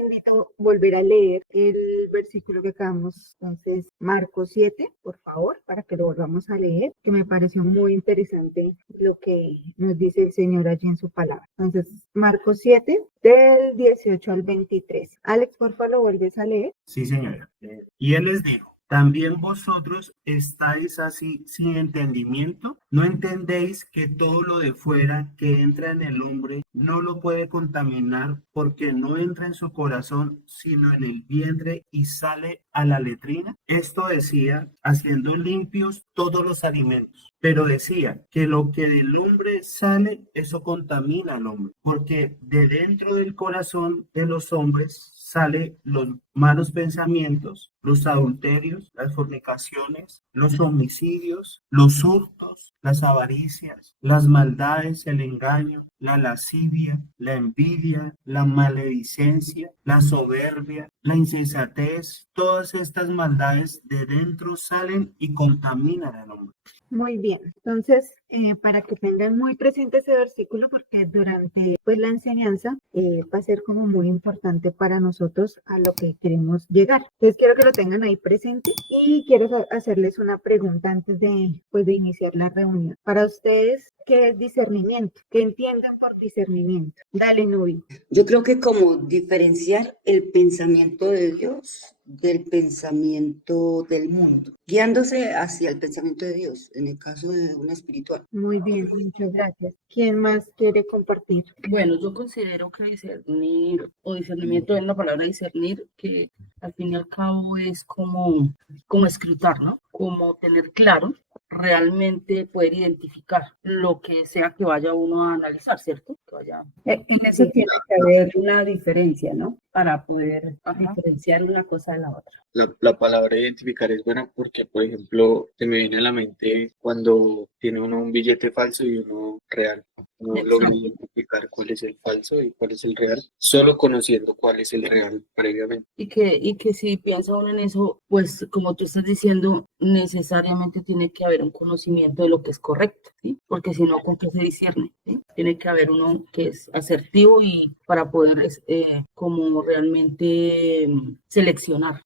invito a volver a leer el versículo que acabamos, entonces, Marcos 7, por favor, para que lo volvamos a leer, que me pareció muy interesante lo que nos dice el Señor allí en su palabra. Entonces, Marcos 7, del 18 al 23. Alex, por favor, lo vuelves a leer. Sí, señora. Y él les dijo, ¿también vosotros estáis así sin entendimiento? ¿No entendéis que todo lo de fuera que entra en el hombre no lo puede contaminar porque no entra en su corazón, sino en el vientre y sale a la letrina? Esto decía, haciendo limpios todos los alimentos. Pero decía que lo que del hombre sale, eso contamina al hombre, porque de dentro del corazón de los hombres sale los malos pensamientos, los adulterios, las fornicaciones, los homicidios, los hurtos, las avaricias, las maldades, el engaño, la lascivia, la envidia, la maledicencia, la soberbia, la insensatez. Todas estas maldades de dentro salen y contaminan al hombre. Muy bien, entonces para que tengan muy presente ese versículo porque durante pues la enseñanza va a ser como muy importante para nosotros a lo que queremos llegar. Entonces quiero que lo tengan ahí presente y quiero hacerles una pregunta antes de pues de iniciar la reunión. Para ustedes, ¿qué es discernimiento? ¿Qué entienden por discernimiento? Dale, Nubi. Yo creo que como diferenciar el pensamiento de Dios del pensamiento del mundo, guiándose hacia el pensamiento de Dios, en el caso de una espiritual. Muy bien, muchas gracias. ¿Quién más quiere compartir? Bueno, yo considero que discernir o discernimiento es la palabra discernir, que al fin y al cabo es como escrutar, ¿no? Como tener claro, realmente poder identificar lo que sea que vaya uno a analizar, ¿cierto? Que vaya... En eso tiene que haber una diferencia, ¿no? Para poder diferenciar una cosa de la otra. La palabra identificar es buena porque, por ejemplo, se me viene a la mente cuando tiene uno un billete falso y uno real. Uno logra identificar cuál es el falso y cuál es el real, solo conociendo cuál es el real previamente. Y que si piensa uno en eso, pues como tú estás diciendo, necesariamente tiene que haber un conocimiento de lo que es correcto, ¿sí? Porque si no, ¿con qué se discierne? ¿Sí? Tiene que haber uno que es asertivo y para poder como realmente seleccionar.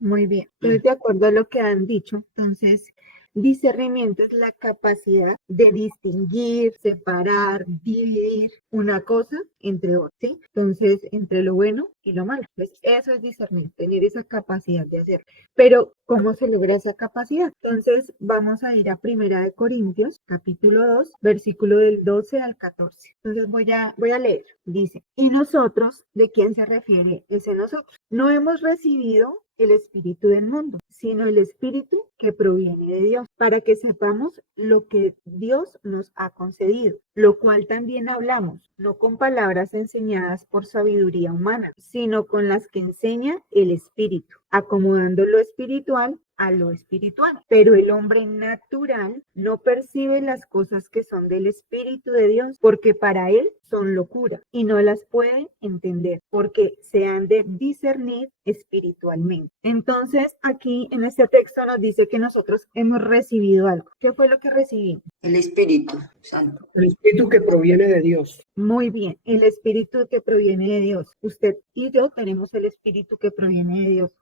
Muy bien, estoy de acuerdo a lo que han dicho. Entonces, discernimiento es la capacidad de distinguir, separar, dividir una cosa entre otras, ¿sí? Entonces, entre lo bueno y lo malo. Pues eso es discernir, tener esa capacidad de hacer. Pero, ¿cómo se logra esa capacidad? Entonces, vamos a ir a 1 Corintios, capítulo 2, versículo del 12 al 14. Entonces, voy a leer. Dice, ¿y nosotros? ¿De quién se refiere ese nosotros? No hemos recibido el espíritu del mundo, sino el espíritu que proviene de Dios, para que sepamos lo que Dios nos ha concedido, lo cual también hablamos, no con palabras enseñadas por sabiduría humana, sino con las que enseña el espíritu, acomodando lo espiritual a lo espiritual. Pero el hombre natural no percibe las cosas que son del Espíritu de Dios, porque para él son locura y no las puede entender, porque se han de discernir espiritualmente. Entonces, aquí en este texto nos dice que nosotros hemos recibido algo. ¿Qué fue lo que recibimos? El Espíritu Santo. El espíritu que proviene de Dios. Muy bien, el espíritu que proviene de Dios. Usted y yo tenemos el espíritu que proviene de Dios.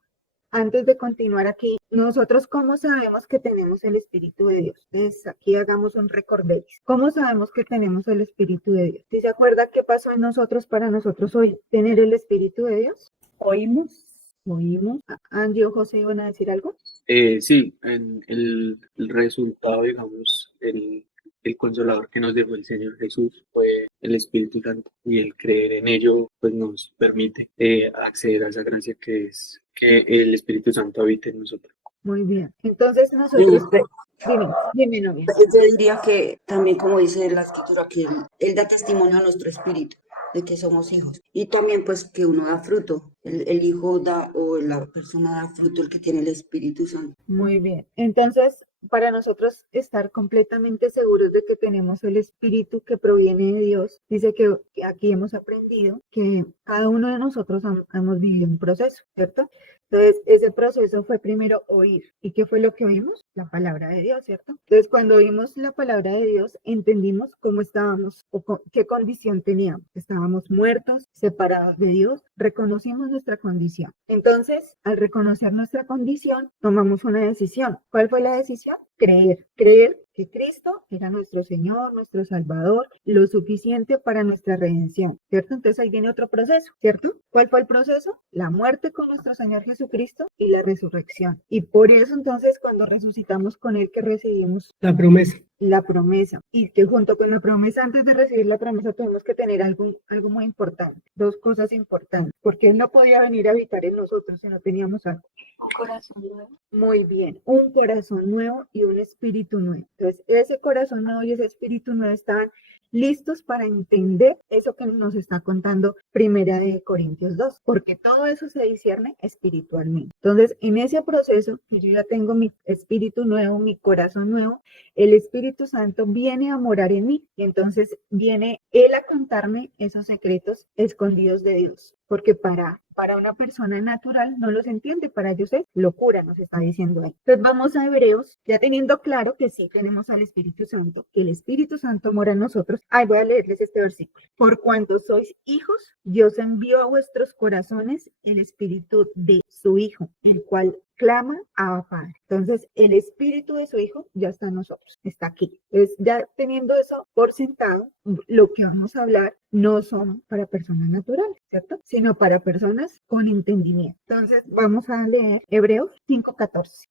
Antes de continuar aquí, nosotros ¿cómo sabemos que tenemos el Espíritu de Dios? Entonces aquí hagamos un recordéis. ¿Cómo sabemos que tenemos el Espíritu de Dios? ¿Sí se acuerda qué pasó en nosotros para nosotros hoy tener el Espíritu de Dios? ¿Oímos? Angie o José iban a decir algo. Sí, en el resultado, digamos, el consolador que nos dejó el Señor Jesús fue el Espíritu Santo, y el creer en ello pues nos permite acceder a esa gracia que es que el Espíritu Santo habite en nosotros. Muy bien. Entonces nosotros, dime, novia. Yo diría que también, como dice la escritura, que él da testimonio a nuestro espíritu de que somos hijos. Y también pues que uno da fruto. El hijo da, o la persona da fruto, el que tiene el Espíritu Santo. Muy bien. Entonces, para nosotros estar completamente seguros de que tenemos el Espíritu que proviene de Dios, dice que aquí hemos aprendido que cada uno de nosotros hemos vivido un proceso, ¿cierto? Entonces, ese proceso fue primero oír. ¿Y qué fue lo que oímos? la palabra de Dios, ¿cierto? Entonces, cuando vimos la palabra de Dios, entendimos cómo estábamos o qué condición teníamos. Estábamos muertos, separados de Dios, reconocimos nuestra condición. Entonces, al reconocer nuestra condición, tomamos una decisión. ¿Cuál fue la decisión? Creer que Cristo era nuestro Señor, nuestro Salvador, lo suficiente para nuestra redención, ¿cierto? Entonces ahí viene otro proceso, ¿cierto? ¿Cuál fue el proceso? La muerte con nuestro Señor Jesucristo y la resurrección. Y por eso entonces cuando resucitamos con Él que recibimos La promesa. la promesa y que junto con la promesa, antes de recibir la promesa, tuvimos que tener algo muy importante, dos cosas importantes, porque Él no podía venir a habitar en nosotros si no teníamos algo. Un corazón nuevo. Muy bien, un corazón nuevo y un espíritu nuevo. Entonces, ese corazón nuevo y ese espíritu nuevo estaban listos para entender eso que nos está contando Primera de Corintios 2, porque todo eso se discierne espiritualmente. Entonces, en ese proceso, que yo ya tengo mi espíritu nuevo, mi corazón nuevo, el Espíritu Santo viene a morar en mí y entonces viene Él a contarme esos secretos escondidos de Dios, porque para una persona natural no los entiende, para ellos es locura, nos está diciendo ahí. Entonces vamos a Hebreos, ya teniendo claro que sí tenemos al Espíritu Santo, que el Espíritu Santo mora en nosotros. Ahí voy a leerles este versículo. Por cuanto sois hijos, Dios envió a vuestros corazones el Espíritu de su Hijo, el cual clama a Padre. Entonces, el espíritu de su Hijo ya está en nosotros, está aquí. Entonces, ya teniendo eso por sentado, lo que vamos a hablar no son para personas naturales, ¿cierto? Sino para personas con entendimiento. Entonces, vamos a leer Hebreos 5:14.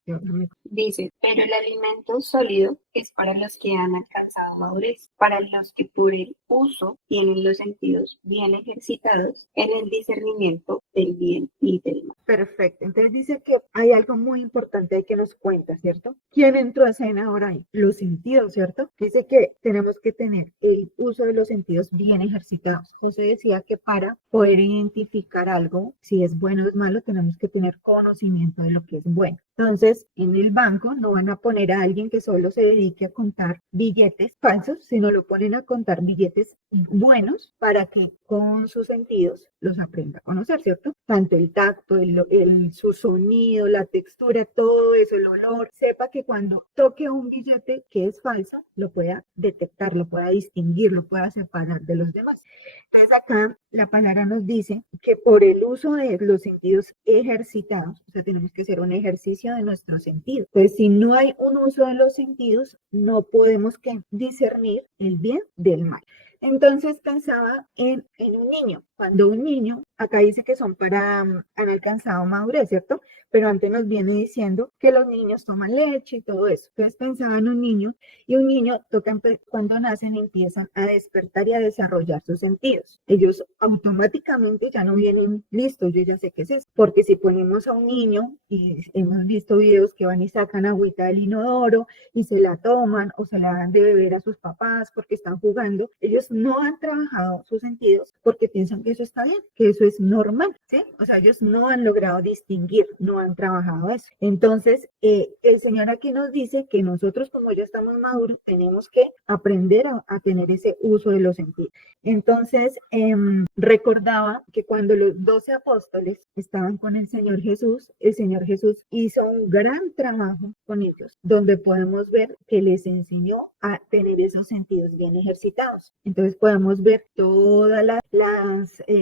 Dice, pero el alimento sólido es para los que han alcanzado madurez, para los que por el uso tienen los sentidos bien ejercitados en el discernimiento del bien y del mal. Perfecto. Entonces dice que hay algo muy importante ahí que nos cuenta, ¿cierto? ¿Quién entró a escena ahora ahí? Los sentidos, ¿cierto? Dice que tenemos que tener el uso de los sentidos bien ejercitados. José decía que para poder identificar algo, si es bueno o es malo, tenemos que tener conocimiento de lo que es bueno. Entonces, en el banco no van a poner a alguien que solo se dedique a contar billetes falsos, sino lo ponen a contar billetes buenos para que con sus sentidos los aprenda a conocer, ¿cierto? Tanto el tacto, su sonido, la textura, todo eso, el olor, sepa que cuando toque un billete que es falso, lo pueda detectar, lo pueda distinguir, lo pueda separar de los demás. Entonces acá la palabra nos dice que por el uso de los sentidos ejercitados, o sea, tenemos que hacer un ejercicio de nuestros sentidos. Entonces, si no hay un uso de los sentidos, no podemos discernir el bien del mal. Entonces pensaba en un niño. Cuando un niño, acá dice que son han alcanzado madurez, ¿cierto? Pero antes nos viene diciendo que los niños toman leche y todo eso. Entonces pensaba en un niño y un niño cuando nacen empiezan a despertar y a desarrollar sus sentidos. Ellos automáticamente ya no vienen listos, yo ya sé qué es eso. Porque si ponemos a un niño y hemos visto videos que van y sacan agüita del inodoro y se la toman o se la dan de beber a sus papás porque están jugando, ellos no han trabajado sus sentidos porque piensan que eso está bien, que eso es normal, ¿sí? O sea, ellos no han logrado distinguir, no han trabajado eso. Entonces, el Señor aquí nos dice que nosotros, como ya estamos maduros, tenemos que aprender a tener ese uso de los sentidos. Entonces, recordaba que cuando los 12 apóstoles estaban con el Señor Jesús hizo un gran trabajo con ellos, donde podemos ver que les enseñó a tener esos sentidos bien ejercitados. Entonces podemos ver todas las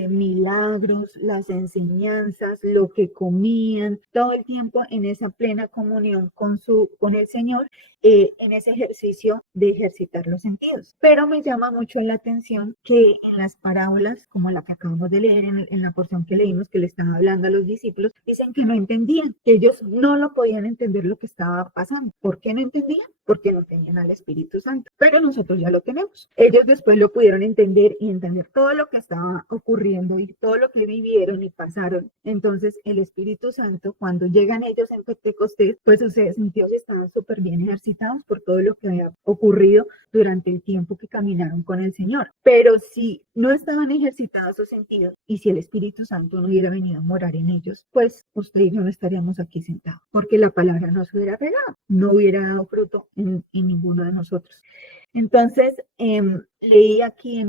milagros, las enseñanzas, lo que comían, todo el tiempo en esa plena comunión con el Señor, en ese ejercicio de ejercitar los sentidos. Pero me llama mucho la atención que en las parábolas, como la que acabamos de leer en la porción que leímos, que le están hablando a los discípulos, dicen que no entendían, que ellos no lo podían entender lo que estaba pasando. ¿Por qué no entendían? Porque no tenían al Espíritu Santo. Pero nosotros ya lo tenemos. Ellos después lo pudieron entender y entender todo lo que estaba ocurriendo y todo lo que vivieron y pasaron. Entonces el Espíritu Santo, cuando llegan ellos en Pentecostés, pues sus sentidos estaban súper bien ejercitados por todo lo que había ocurrido durante el tiempo que caminaron con el Señor. Pero si no estaban ejercitados sus sentidos y si el Espíritu Santo no hubiera venido a morar en ellos, pues usted y yo no estaríamos aquí sentados, porque la palabra no se hubiera regado, no hubiera dado fruto en ninguno de nosotros. Entonces, leí aquí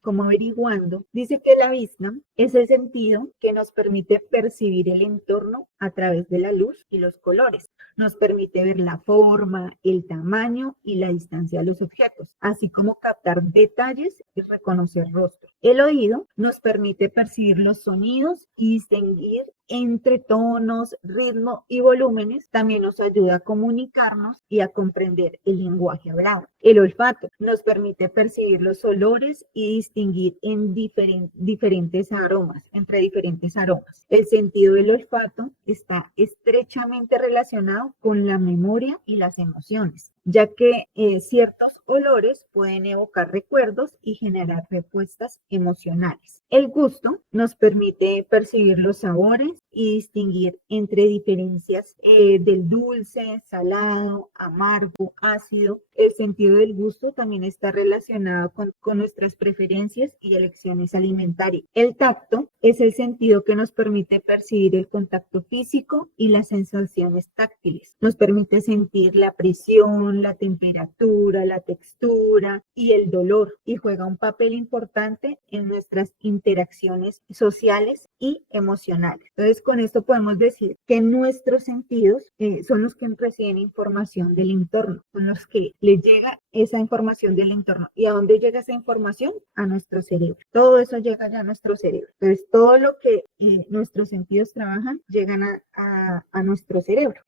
como averiguando, dice que la vista es el sentido que nos permite percibir el entorno a través de la luz y los colores. Nos permite ver la forma, el tamaño y la distancia de los objetos, así como captar detalles y reconocer rostros. El oído nos permite percibir los sonidos y distinguir entre tonos, ritmo y volúmenes. También nos ayuda a comunicarnos y a comprender el lenguaje hablado. El olfato nos permite percibir los olores y distinguir en diferentes aromas, entre diferentes aromas. El sentido del olfato está estrechamente relacionado con la memoria y las emociones, ya que ciertos olores pueden evocar recuerdos y generar respuestas emocionales. El gusto nos permite percibir los sabores y distinguir entre diferencias del dulce, salado, amargo, ácido. El sentido del gusto también está relacionado con nuestras preferencias y elecciones alimentarias. El tacto es el sentido que nos permite percibir el contacto físico y las sensaciones táctiles. Nos permite sentir la presión, la temperatura, la textura y el dolor, y juega un papel importante en nuestras interacciones sociales y emocionales. Entonces, con esto podemos decir que nuestros sentidos son los que reciben información del entorno, son los que les llega esa información del entorno. ¿Y a dónde llega esa información? A nuestro cerebro. Todo eso llega ya a nuestro cerebro. Entonces, todo lo que nuestros sentidos trabajan llegan a nuestro cerebro.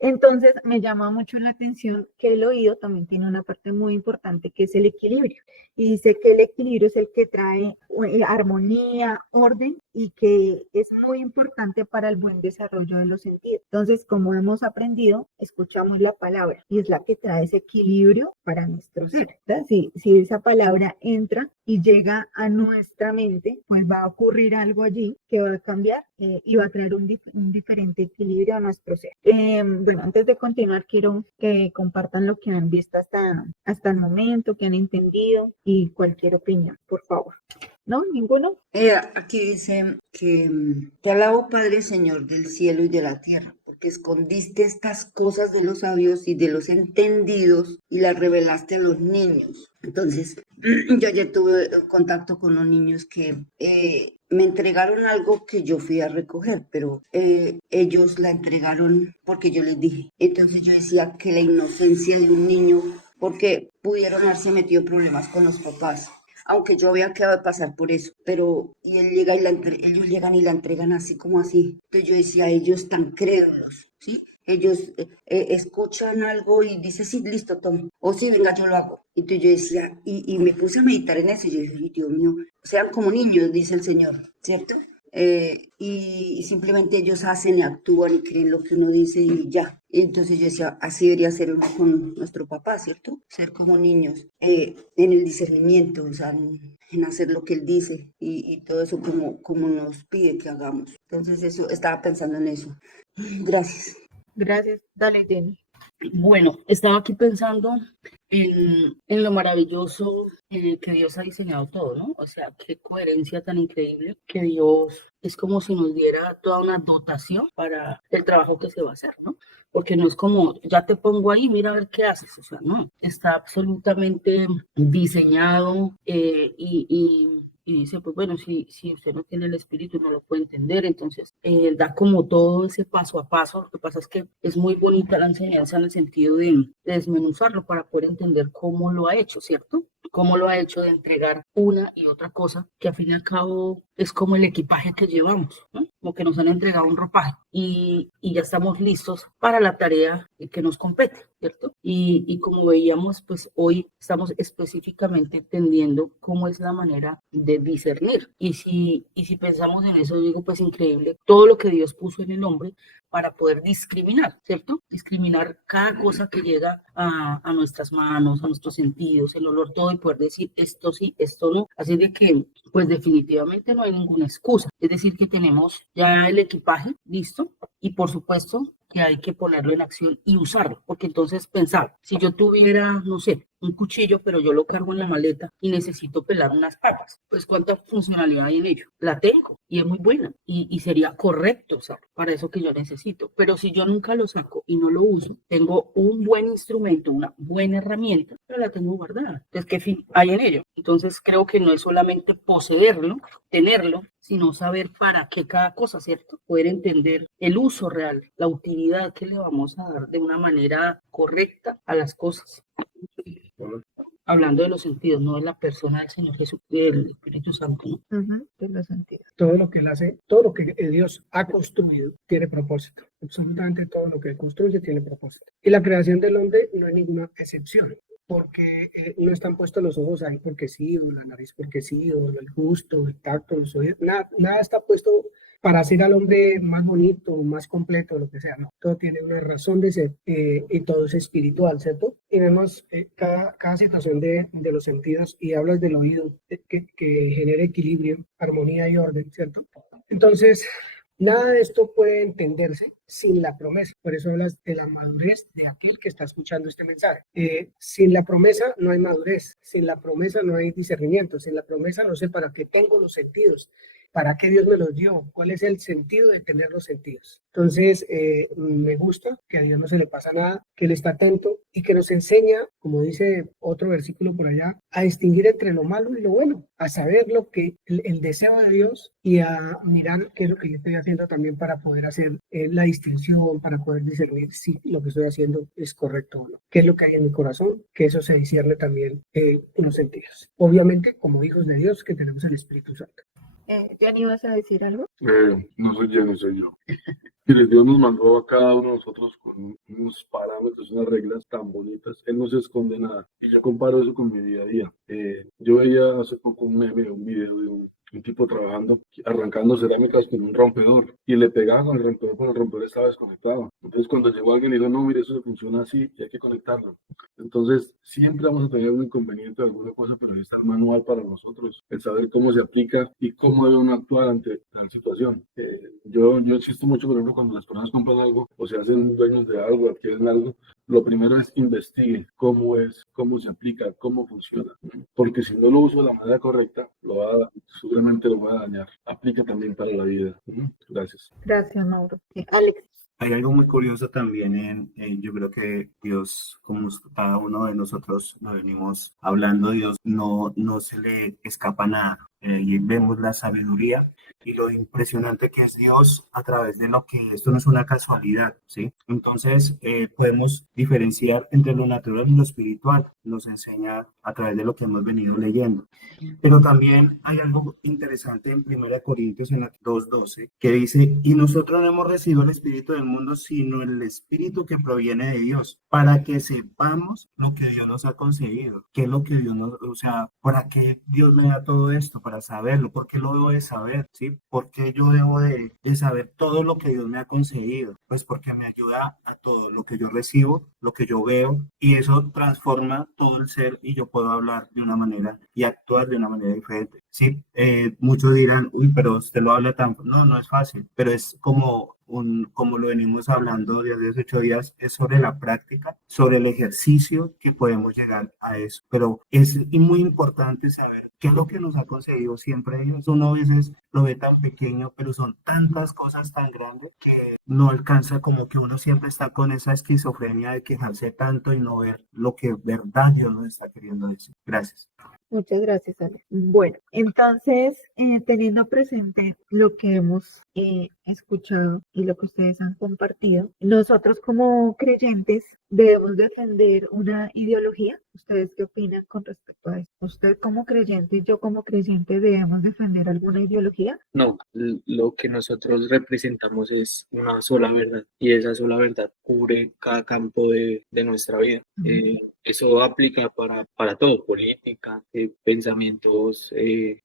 Entonces, me llama mucho la atención que el oído también tiene una parte muy importante que es el equilibrio. Y dice que el equilibrio es el que trae armonía, orden y que es muy importante para el buen desarrollo de los sentidos. Entonces, como hemos aprendido, escuchamos la palabra y es la que trae ese equilibrio para nuestro ser. Si esa palabra entra y llega a nuestra mente, pues va a ocurrir algo allí que va a cambiar y va a traer un diferente equilibrio a nuestro ser. Bueno, antes de continuar, quiero que compartan lo que han visto hasta el momento, que han entendido y cualquier opinión, por favor. ¿No? ¿Ninguno? Aquí dice que te alabo, Padre, Señor del cielo y de la tierra, porque escondiste estas cosas de los sabios y de los entendidos y las revelaste a los niños. Entonces, yo ayer tuve contacto con los niños que me entregaron algo que yo fui a recoger, pero ellos la entregaron porque yo les dije. Entonces yo decía que la inocencia de un niño, porque pudieron haberse metido en problemas con los papás, aunque yo había quedado de pasar por eso, pero y él llega ellos llegan y la entregan así como así. Entonces yo decía, ellos tan crédulos, ¿sí? Ellos escuchan algo y dicen, sí, listo, toma. O sí, venga, yo lo hago. Entonces yo decía, y me puse a meditar en eso. Y yo dije, Dios mío, sean como niños, dice el Señor, ¿cierto? Y simplemente ellos hacen y actúan y creen lo que uno dice y ya. Entonces yo decía, así debería ser uno con nuestro papá, ¿cierto? Ser como niños, en el discernimiento, o sea, en hacer lo que él dice y todo eso como nos pide que hagamos. Entonces eso, estaba pensando en eso. Gracias. Gracias. Dale, Jenny. Bueno, estaba aquí pensando en lo maravilloso que Dios ha diseñado todo, ¿no? O sea, qué coherencia tan increíble que Dios es como si nos diera toda una dotación para el trabajo que se va a hacer, ¿no? Porque no es como, ya te pongo ahí, mira a ver qué haces, o sea, no, está absolutamente diseñado y dice, pues bueno, si usted no tiene el espíritu, no lo puede entender, entonces da como todo ese paso a paso. Lo que pasa es que es muy bonita la enseñanza en el sentido de desmenuzarlo para poder entender cómo lo ha hecho, ¿cierto? Cómo lo ha hecho de entregar una y otra cosa, que al fin y al cabo es como el equipaje que llevamos, ¿no? Como que nos han entregado un ropaje y ya estamos listos para la tarea que nos compete, ¿cierto? Y como veíamos, pues hoy estamos específicamente entendiendo cómo es la manera de discernir. Y si pensamos en eso, digo, pues increíble, todo lo que Dios puso en el hombre para poder discriminar, ¿cierto? Discriminar cada cosa que llega a nuestras manos, a nuestros sentidos, el olor, todo, y poder decir esto sí, esto no. Así de que, pues definitivamente no hay ninguna excusa. Es decir, que tenemos ya el equipaje listo y por supuesto que hay que ponerlo en acción y usarlo, porque entonces pensar, si yo tuviera, no sé, un cuchillo, pero yo lo cargo en la maleta y necesito pelar unas papas. Pues ¿cuánta funcionalidad hay en ello? La tengo y es muy buena y sería correcto usarlo para eso que yo necesito. Pero si yo nunca lo saco y no lo uso, tengo un buen instrumento, una buena herramienta, pero la tengo guardada. Entonces, ¿qué fin hay en ello? Entonces, creo que no es solamente poseerlo, tenerlo, sino saber para qué cada cosa, ¿cierto? Poder entender el uso real, la utilidad que le vamos a dar de una manera correcta a las cosas. Hablando de los sentidos, no de la persona del Señor Jesús, del Espíritu Santo, ¿no? Ujú, de los sentidos. Todo lo que Él hace, todo lo que Dios ha construido tiene propósito. Absolutamente todo lo que Él construye tiene propósito. Y la creación del hombre no es ninguna excepción, porque no están puestos los ojos ahí porque sí, o la nariz porque sí, o el gusto, el tacto, los oídos, nada está puesto para hacer al hombre más bonito, más completo, lo que sea, ¿no? Todo tiene una razón de ser y todo es espiritual, ¿cierto? Y vemos cada situación de los sentidos y hablas del oído que genera equilibrio, armonía y orden, ¿cierto? Entonces, nada de esto puede entenderse sin la promesa. Por eso hablas de la madurez de aquel que está escuchando este mensaje. Sin la promesa no hay madurez, sin la promesa no hay discernimiento, sin la promesa no sé para qué tengo los sentidos, para qué Dios me los dio, cuál es el sentido de tener los sentidos. Entonces, me gusta que a Dios no se le pasa nada, que Él está atento y que nos enseña, como dice otro versículo por allá, a distinguir entre lo malo y lo bueno, a saber lo que el deseo de Dios y a mirar qué es lo que yo estoy haciendo también para poder hacer la distinción, para poder discernir si lo que estoy haciendo es correcto o no. ¿Qué es lo que hay en mi corazón? Que eso se discierne también en los sentidos. Obviamente, como hijos de Dios, que tenemos el Espíritu Santo. ¿Gianni, vas a decir algo? No soy Jenny, soy yo. Mire, Dios nos mandó a cada uno de nosotros con unos parámetros, unas reglas tan bonitas. Él no se esconde nada. Y yo comparo eso con mi día a día. Yo veía hace poco un meme, un video de un tipo trabajando, arrancando cerámicas con un rompedor y le pegaba con el rompedor, pero el rompedor estaba desconectado. Entonces, cuando llegó alguien y dijo, no, mire, eso funciona así y hay que conectarlo. Entonces, siempre vamos a tener un inconveniente de alguna cosa, pero ahí está el manual para nosotros, el saber cómo se aplica y cómo debe uno actuar ante tal situación. Yo insisto mucho, por ejemplo, cuando las personas compran algo o se hacen dueños de algo, adquieren algo, lo primero es investiguen cómo es, cómo se aplica, cómo funciona. Porque si no lo uso de la manera correcta, seguramente lo va a dañar. Aplica también para la vida. Gracias. Gracias, Mauro. Alex. Hay algo muy curioso también yo creo que Dios, como cada uno de nosotros lo venimos hablando, Dios no se le escapa nada. Y vemos la sabiduría y lo impresionante que es Dios a través de lo que esto no es una casualidad, ¿sí? Entonces podemos diferenciar entre lo natural y lo espiritual. Nos enseña a través de lo que hemos venido leyendo. Pero también hay algo interesante en 1 Corintios en la 2:12 que dice, y nosotros no hemos recibido el espíritu del mundo, sino el espíritu que proviene de Dios, para que sepamos lo que Dios nos ha concedido, qué es lo que Dios nos, o sea, para qué Dios me da todo esto, para saberlo, por qué lo debo de saber, ¿sí? ¿Por qué yo debo de saber todo lo que Dios me ha concedido? Pues porque me ayuda a todo lo que yo recibo, lo que yo veo, y eso transforma todo el ser y yo puedo hablar de una manera y actuar de una manera diferente. Sí, muchos dirán, uy, pero usted lo habla tan... No es fácil, pero es como lo venimos hablando desde hace 8 días, es sobre la práctica, sobre el ejercicio que podemos llegar a eso. Pero es muy importante saber qué es lo que nos ha concedido siempre Dios. Uno a veces lo ve tan pequeño, pero son tantas cosas tan grandes que no alcanza, como que uno siempre está con esa esquizofrenia de quejarse tanto y no ver lo que verdad Dios nos está queriendo decir. Gracias. Muchas gracias, Alex. Bueno, entonces, teniendo presente lo que hemos escuchado y lo que ustedes han compartido, nosotros como creyentes debemos defender una ideología. ¿Ustedes qué opinan con respecto a eso? ¿Usted como creyente y yo como creyente debemos defender alguna ideología? No, lo que nosotros representamos es una sola verdad y esa sola verdad cubre cada campo de nuestra vida. Eso aplica para todo, política, pensamientos,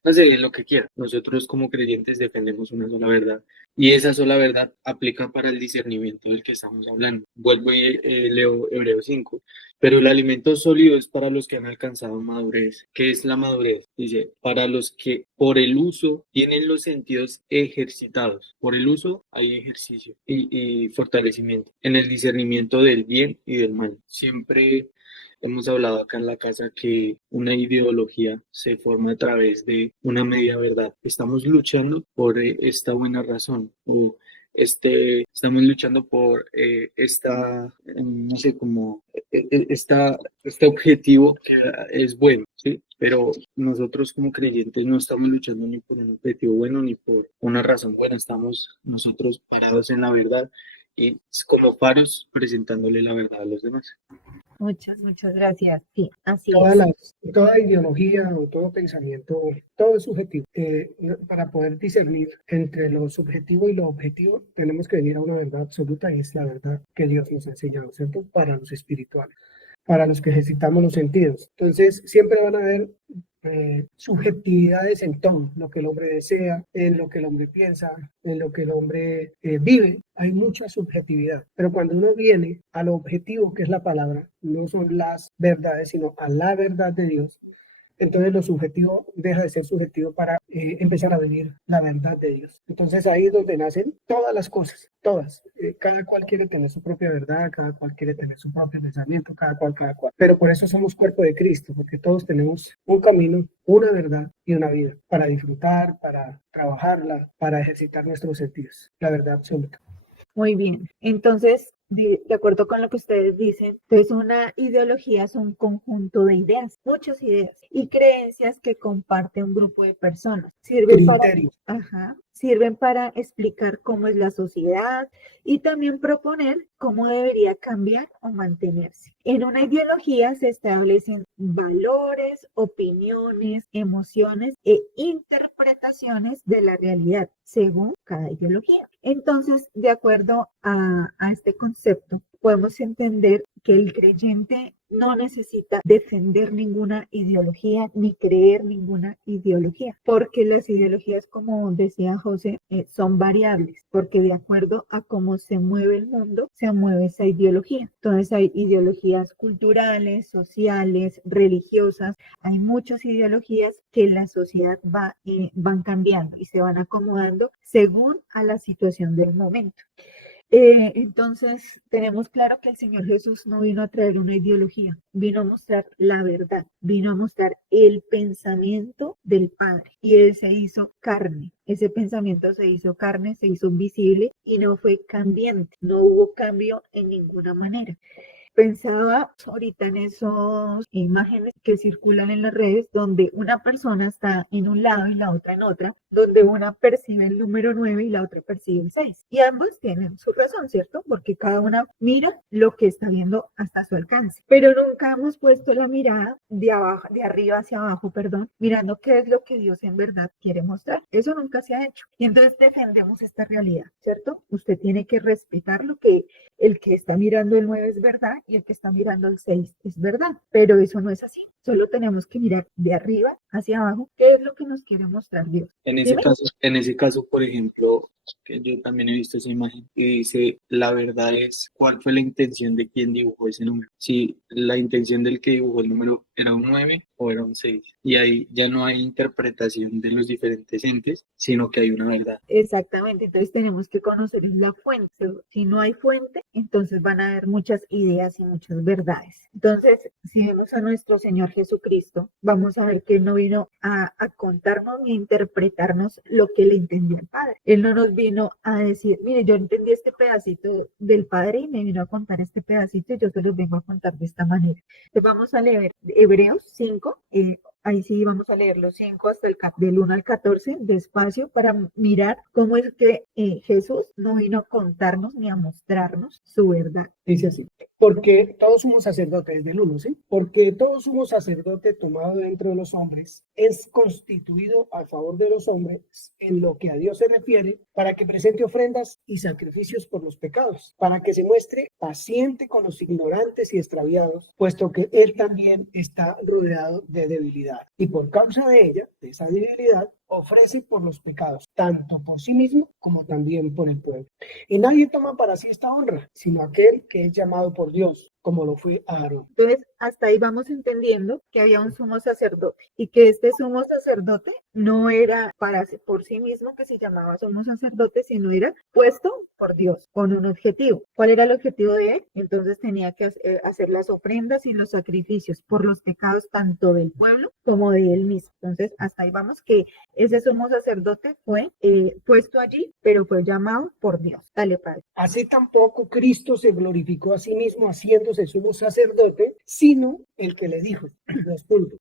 no sé, lo que quiera. Nosotros como creyentes defendemos una sola verdad y esa sola verdad aplica para el discernimiento del que estamos hablando. Vuelvo y leo Hebreos 5. Pero el alimento sólido es para los que han alcanzado madurez. ¿Qué es la madurez? Dice, para los que por el uso tienen los sentidos ejercitados. Por el uso hay ejercicio y fortalecimiento en el discernimiento del bien y del mal. Siempre hemos hablado acá en la casa que una ideología se forma a través de una media verdad. Estamos luchando por esta buena razón. Estamos luchando por no sé, como este objetivo que es bueno, ¿sí? Pero nosotros como creyentes no estamos luchando ni por un objetivo bueno ni por una razón buena, estamos nosotros parados en la verdad y como faros presentándole la verdad a los demás. Muchas gracias. Sí, así Toda, es. toda ideología o todo pensamiento, todo es subjetivo. Para poder discernir entre lo subjetivo y lo objetivo, tenemos que venir a una verdad absoluta y es la verdad que Dios nos ha enseñado, ¿cierto? Para los espirituales, para los que ejercitamos los sentidos. Entonces, siempre van a haber subjetividades en todo, lo que el hombre desea, en lo que el hombre piensa, en lo que el hombre vive, hay mucha subjetividad, pero cuando uno viene a lo objetivo que es la palabra, no son las verdades, sino a la verdad de Dios, entonces lo subjetivo deja de ser subjetivo para empezar a vivir la verdad de Dios. Entonces ahí es donde nacen todas las cosas, todas. Cada cual quiere tener su propia verdad, cada cual quiere tener su propio pensamiento, cada cual. Pero por eso somos cuerpo de Cristo, porque todos tenemos un camino, una verdad y una vida para disfrutar, para trabajarla, para ejercitar nuestros sentidos, la verdad absoluta. Muy bien. Entonces, de acuerdo con lo que ustedes dicen, pues una ideología es un conjunto de ideas, muchas ideas y creencias que comparte un grupo de personas. Sirven para explicar cómo es la sociedad y también proponer cómo debería cambiar o mantenerse. En una ideología se establecen valores, opiniones, emociones e interpretaciones de la realidad según cada ideología. Entonces, de acuerdo a este concepto, podemos entender que el creyente no necesita defender ninguna ideología ni creer ninguna ideología, porque las ideologías, como decía José, son variables, porque de acuerdo a cómo se mueve el mundo, se mueve esa ideología. Entonces hay ideologías culturales, sociales, religiosas, hay muchas ideologías que la sociedad van cambiando y se van acomodando según a la situación del momento. Entonces, tenemos claro que el Señor Jesús no vino a traer una ideología, vino a mostrar la verdad, vino a mostrar el pensamiento del Padre y Él se hizo carne. Ese pensamiento se hizo carne, se hizo visible y no fue cambiante, no hubo cambio en ninguna manera. Pensaba ahorita en esas imágenes que circulan en las redes donde una persona está en un lado y la otra en otra, donde una percibe el número 9 y la otra percibe el 6. Y ambos tienen su razón, ¿cierto? Porque cada una mira lo que está viendo hasta su alcance. Pero nunca hemos puesto la mirada de arriba hacia abajo, mirando qué es lo que Dios en verdad quiere mostrar. Eso nunca se ha hecho. Y entonces defendemos esta realidad, ¿cierto? Usted tiene que respetar lo que el que está mirando el 9 es verdad y el que está mirando el 6 es verdad, pero eso no es así. Solo tenemos que mirar de arriba hacia abajo qué es lo que nos quiere mostrar Dios. En ese caso, por ejemplo, que yo también he visto esa imagen y dice, la verdad es cuál fue la intención de quien dibujó ese número. Si la intención del que dibujó el número era un 9 o era un 6. Y ahí ya no hay interpretación de los diferentes entes, sino que hay una verdad. Exactamente, entonces tenemos que conocer la fuente. Si no hay fuente, entonces van a haber muchas ideas y muchas verdades. Entonces, si vemos a nuestro Señor Jesucristo, vamos a ver que Él no vino a contarnos ni a interpretarnos lo que le entendió el Padre. Él no nos vino a decir, mire, yo entendí este pedacito del Padre y me vino a contar este pedacito y yo se los vengo a contar de esta manera. Entonces vamos a leer Hebreos 5, ahí sí vamos a leer los 5 hasta del 1 al 14, despacio, para mirar cómo es que Jesús no vino a contarnos ni a mostrarnos su verdad. Dice así, porque todos somos sacerdotes, del 1, ¿sí? Porque todo sumo sacerdote tomado dentro de los hombres es constituido a favor de los hombres en lo que a Dios se refiere, para que presente ofrendas y sacrificios por los pecados, para que se muestre paciente con los ignorantes y extraviados, puesto que Él también está rodeado de debilidad. Y por causa de ella, de esa debilidad, ofrece por los pecados, tanto por sí mismo como también por el pueblo. Y nadie toma para sí esta honra, sino aquel que es llamado por Dios, como lo fue Aarón. Entonces, hasta ahí vamos entendiendo que había un sumo sacerdote y que este sumo sacerdote no era por sí mismo que se llamaba sumo sacerdote, sino era puesto por Dios con un objetivo. ¿Cuál era el objetivo de él? Entonces tenía que hacer las ofrendas y los sacrificios por los pecados tanto del pueblo como de él mismo. Entonces, hasta ahí vamos que ese sumo sacerdote fue puesto allí, pero fue llamado por Dios. Dale, Padre. Así tampoco Cristo se glorificó a sí mismo haciéndose sumo sacerdote, sino el que le dijo,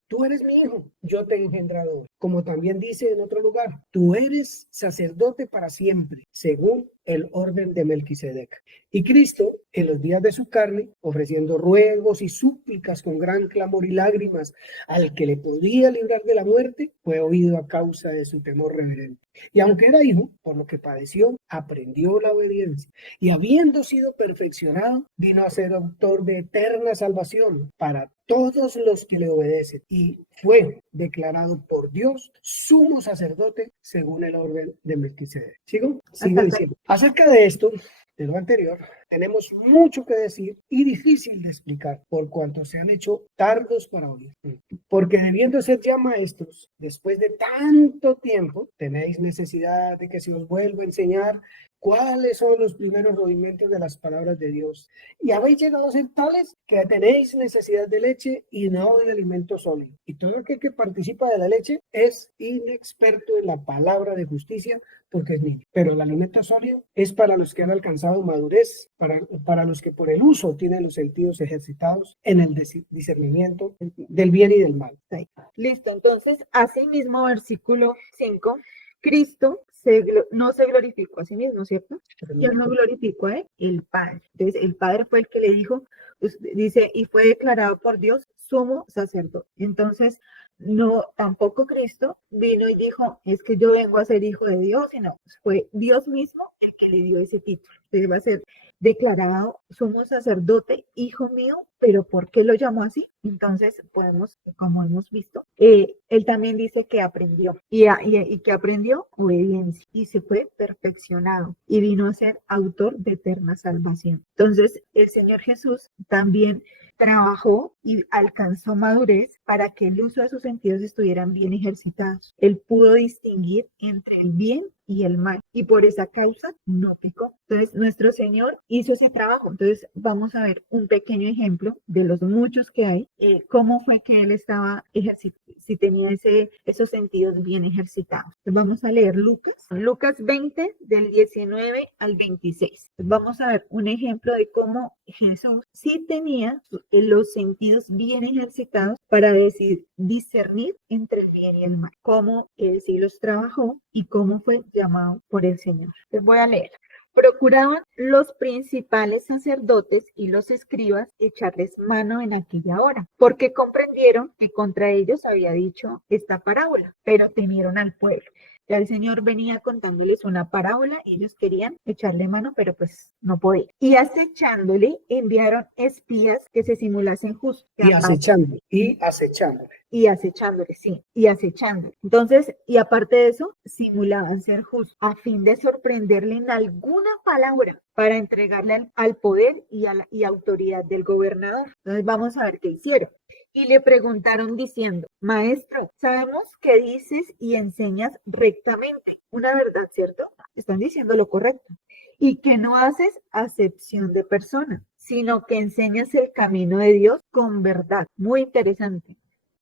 tú eres mi hijo, yo te he engendrado hoy. Como también dice en otro lugar, tú eres sacerdote para siempre, según el orden de Melquisedec. Y Cristo, en los días de su carne, ofreciendo ruegos y súplicas con gran clamor y lágrimas al que le podía librar de la muerte, fue oído a causa de su temor reverente. Y aunque era hijo, por lo que padeció, aprendió la obediencia. Y habiendo sido perfeccionado, vino a ser autor de eterna salvación para todos los que le obedecen. Y fue declarado por Dios sumo sacerdote según el orden de Melquisedec. ¿Sigo? Sigo diciendo. Acerca de esto, de lo anterior, tenemos mucho que decir y difícil de explicar por cuanto se han hecho tardos para oír. Porque debiendo ser ya maestros, después de tanto tiempo, tenéis necesidad de que se os vuelva a enseñar cuáles son los primeros rudimentos de las palabras de Dios. Y habéis llegado a ser tales que tenéis necesidad de leche y no de alimento sólido. Y todo aquel que participa de la leche es inexperto en la palabra de justicia, porque es niño. Pero el alimento sólido es para los que han alcanzado madurez, para los que por el uso tienen los sentidos ejercitados en el discernimiento del bien y del mal. Listo, entonces, así mismo, versículo 5, Cristo no se glorificó a sí mismo, ¿cierto? ¿Quién lo glorificó a él? El Padre. Entonces, el Padre fue el que le dijo, dice, y fue declarado por Dios sumo sacerdote. Entonces, no, tampoco Cristo vino y dijo, es que yo vengo a ser hijo de Dios, sino fue Dios mismo el que le dio ese título. Entonces va a ser declarado sumo sacerdote, hijo mío, pero ¿por qué lo llamó así? Entonces podemos, como hemos visto, él también dice que aprendió y que aprendió obediencia y se fue perfeccionado y vino a ser autor de eterna salvación. Entonces el Señor Jesús también trabajó y alcanzó madurez para que el uso de sus sentidos estuvieran bien ejercitados. Él pudo distinguir entre el bien y el mal, y por esa causa no pecó. Entonces, nuestro Señor hizo ese trabajo. Entonces, vamos a ver un pequeño ejemplo de los muchos que hay, cómo fue que Él estaba si tenía esos sentidos bien ejercitados. Entonces, vamos a leer Lucas 20, del 19 al 26. Entonces, vamos a ver un ejemplo de cómo Jesús sí tenía los sentidos bien ejercitados para discernir entre el bien y el mal, cómo Él sí los trabajó y cómo fue llamado por el Señor. Les voy a leer. Procuraban los principales sacerdotes y los escribas echarles mano en aquella hora, porque comprendieron que contra ellos había dicho esta parábola, pero temieron al pueblo. Ya el Señor venía contándoles una parábola y ellos querían echarle mano, pero pues no podían. Y acechándole, enviaron espías que se simulasen justos. Y acechándole. Entonces, y aparte de eso, simulaban ser justos a fin de sorprenderle en alguna palabra para entregarle al poder y autoridad del gobernador. Entonces, vamos a ver qué hicieron. Y le preguntaron diciendo, Maestro, sabemos que dices y enseñas rectamente, una verdad, ¿cierto? Están diciendo lo correcto. Y que no haces acepción de persona, sino que enseñas el camino de Dios con verdad. Muy interesante.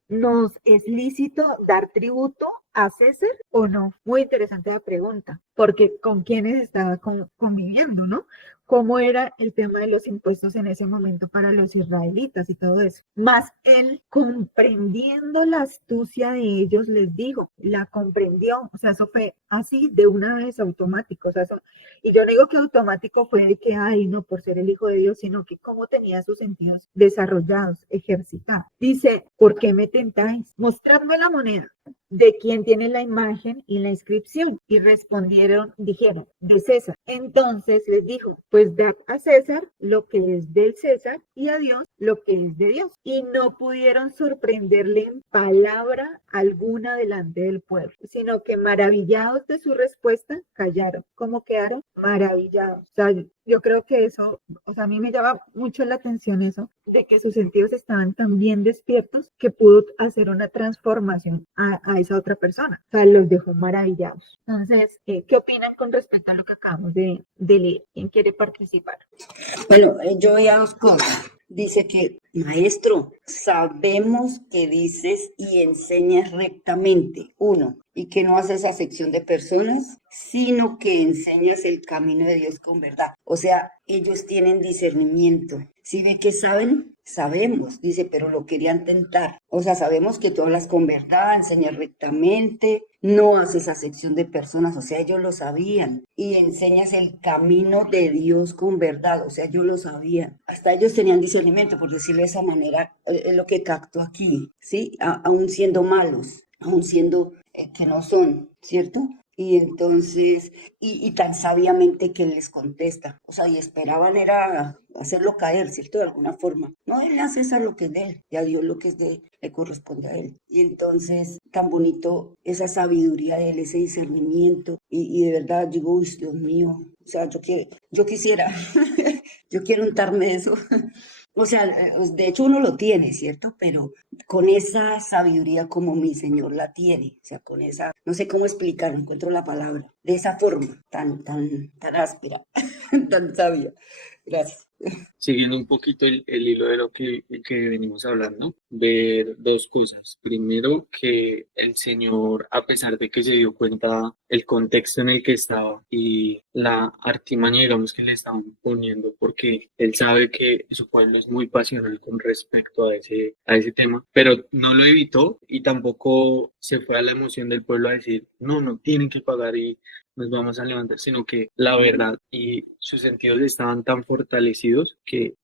¿Nos es lícito dar tributo a César o no? Muy interesante la pregunta, porque ¿con quiénes estaba conviviendo, no? ¿Cómo era el tema de los impuestos en ese momento para los israelitas y todo eso? Más él, comprendiendo la astucia de ellos, les dijo, la comprendió, o sea, eso fue así de una vez automático, o sea, eso, y yo no digo que automático fue de que, ay, no, por ser el hijo de Dios, sino que cómo tenía sus sentidos desarrollados, ejercitados. Dice, ¿por qué me tentáis? Mostradme la moneda. ¿De quién tiene la imagen y la inscripción? Y dijeron, de César. Entonces les dijo, pues dad a César lo que es del César y a Dios lo que es de Dios y no pudieron sorprenderle en palabra alguna delante del pueblo, sino que maravillados de su respuesta, callaron. ¿Cómo quedaron? Maravillados. O sea, yo creo que eso, o sea, a mí me llama mucho la atención eso, de que sus sentidos estaban tan bien despiertos que pudo hacer una transformación a esa otra persona. O sea, los dejó maravillados. Entonces, ¿qué opinan con respecto a lo que acabamos de leer? ¿Quién quiere participar? Bueno, yo veía dos cosas. Dice que, maestro, sabemos que dices y enseñas rectamente, uno, y que no haces acepción de personas, sino que enseñas el camino de Dios con verdad. O sea, ellos tienen discernimiento. Si ve que saben, sabemos, dice, pero lo querían tentar. O sea, sabemos que tú hablas con verdad, enseñas rectamente, no haces acepción de personas, o sea, ellos lo sabían. Y enseñas el camino de Dios con verdad, o sea, ellos lo sabían. Hasta ellos tenían discernimiento, por decirlo de esa manera, es lo que capto aquí, ¿sí? Aún siendo malos, aún siendo que no son, ¿cierto? Y entonces, y tan sabiamente que les contesta, o sea, y esperaban era hacerlo caer, ¿cierto? De alguna forma. No, él hace eso lo que es de él, y a Dios lo que es de él le corresponde a él. Y entonces, tan bonito esa sabiduría de él, ese discernimiento, y de verdad digo, uy, Dios mío, o sea, yo quisiera, yo quiero untarme de eso. O sea, de hecho uno lo tiene, ¿cierto? Pero con esa sabiduría como mi Señor la tiene, o sea, con esa, no sé cómo explicar, no encuentro la palabra, de esa forma tan áspera, tan sabia. Gracias. Siguiendo un poquito el hilo de lo que venimos hablando, ver dos cosas. Primero, que el Señor, a pesar de que se dio cuenta el contexto en el que estaba y la artimaña, digamos, que le estaban poniendo, porque Él sabe que su pueblo es muy pasional con respecto a ese tema, pero no lo evitó y tampoco se fue a la emoción del pueblo a decir, no tienen que pagar y nos vamos a levantar, sino que la verdad y sus sentidos estaban tan fortalecidos que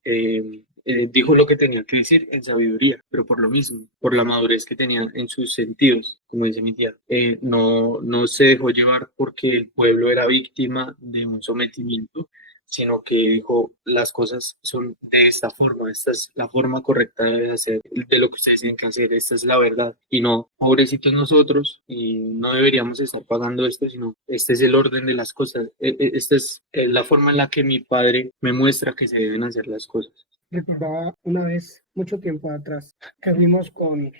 dijo lo que tenía que decir en sabiduría, pero por lo mismo, por la madurez que tenía en sus sentidos, como dice mi tía, no se dejó llevar porque el pueblo era víctima de un sometimiento, sino que dijo, las cosas son de esta forma, esta es la forma correcta de hacer, de lo que ustedes tienen que hacer, esta es la verdad, y no, pobrecitos nosotros, y no deberíamos estar pagando esto, sino este es el orden de las cosas, esta es la forma en la que mi padre me muestra que se deben hacer las cosas. Recordaba una vez, mucho tiempo atrás, que fuimos con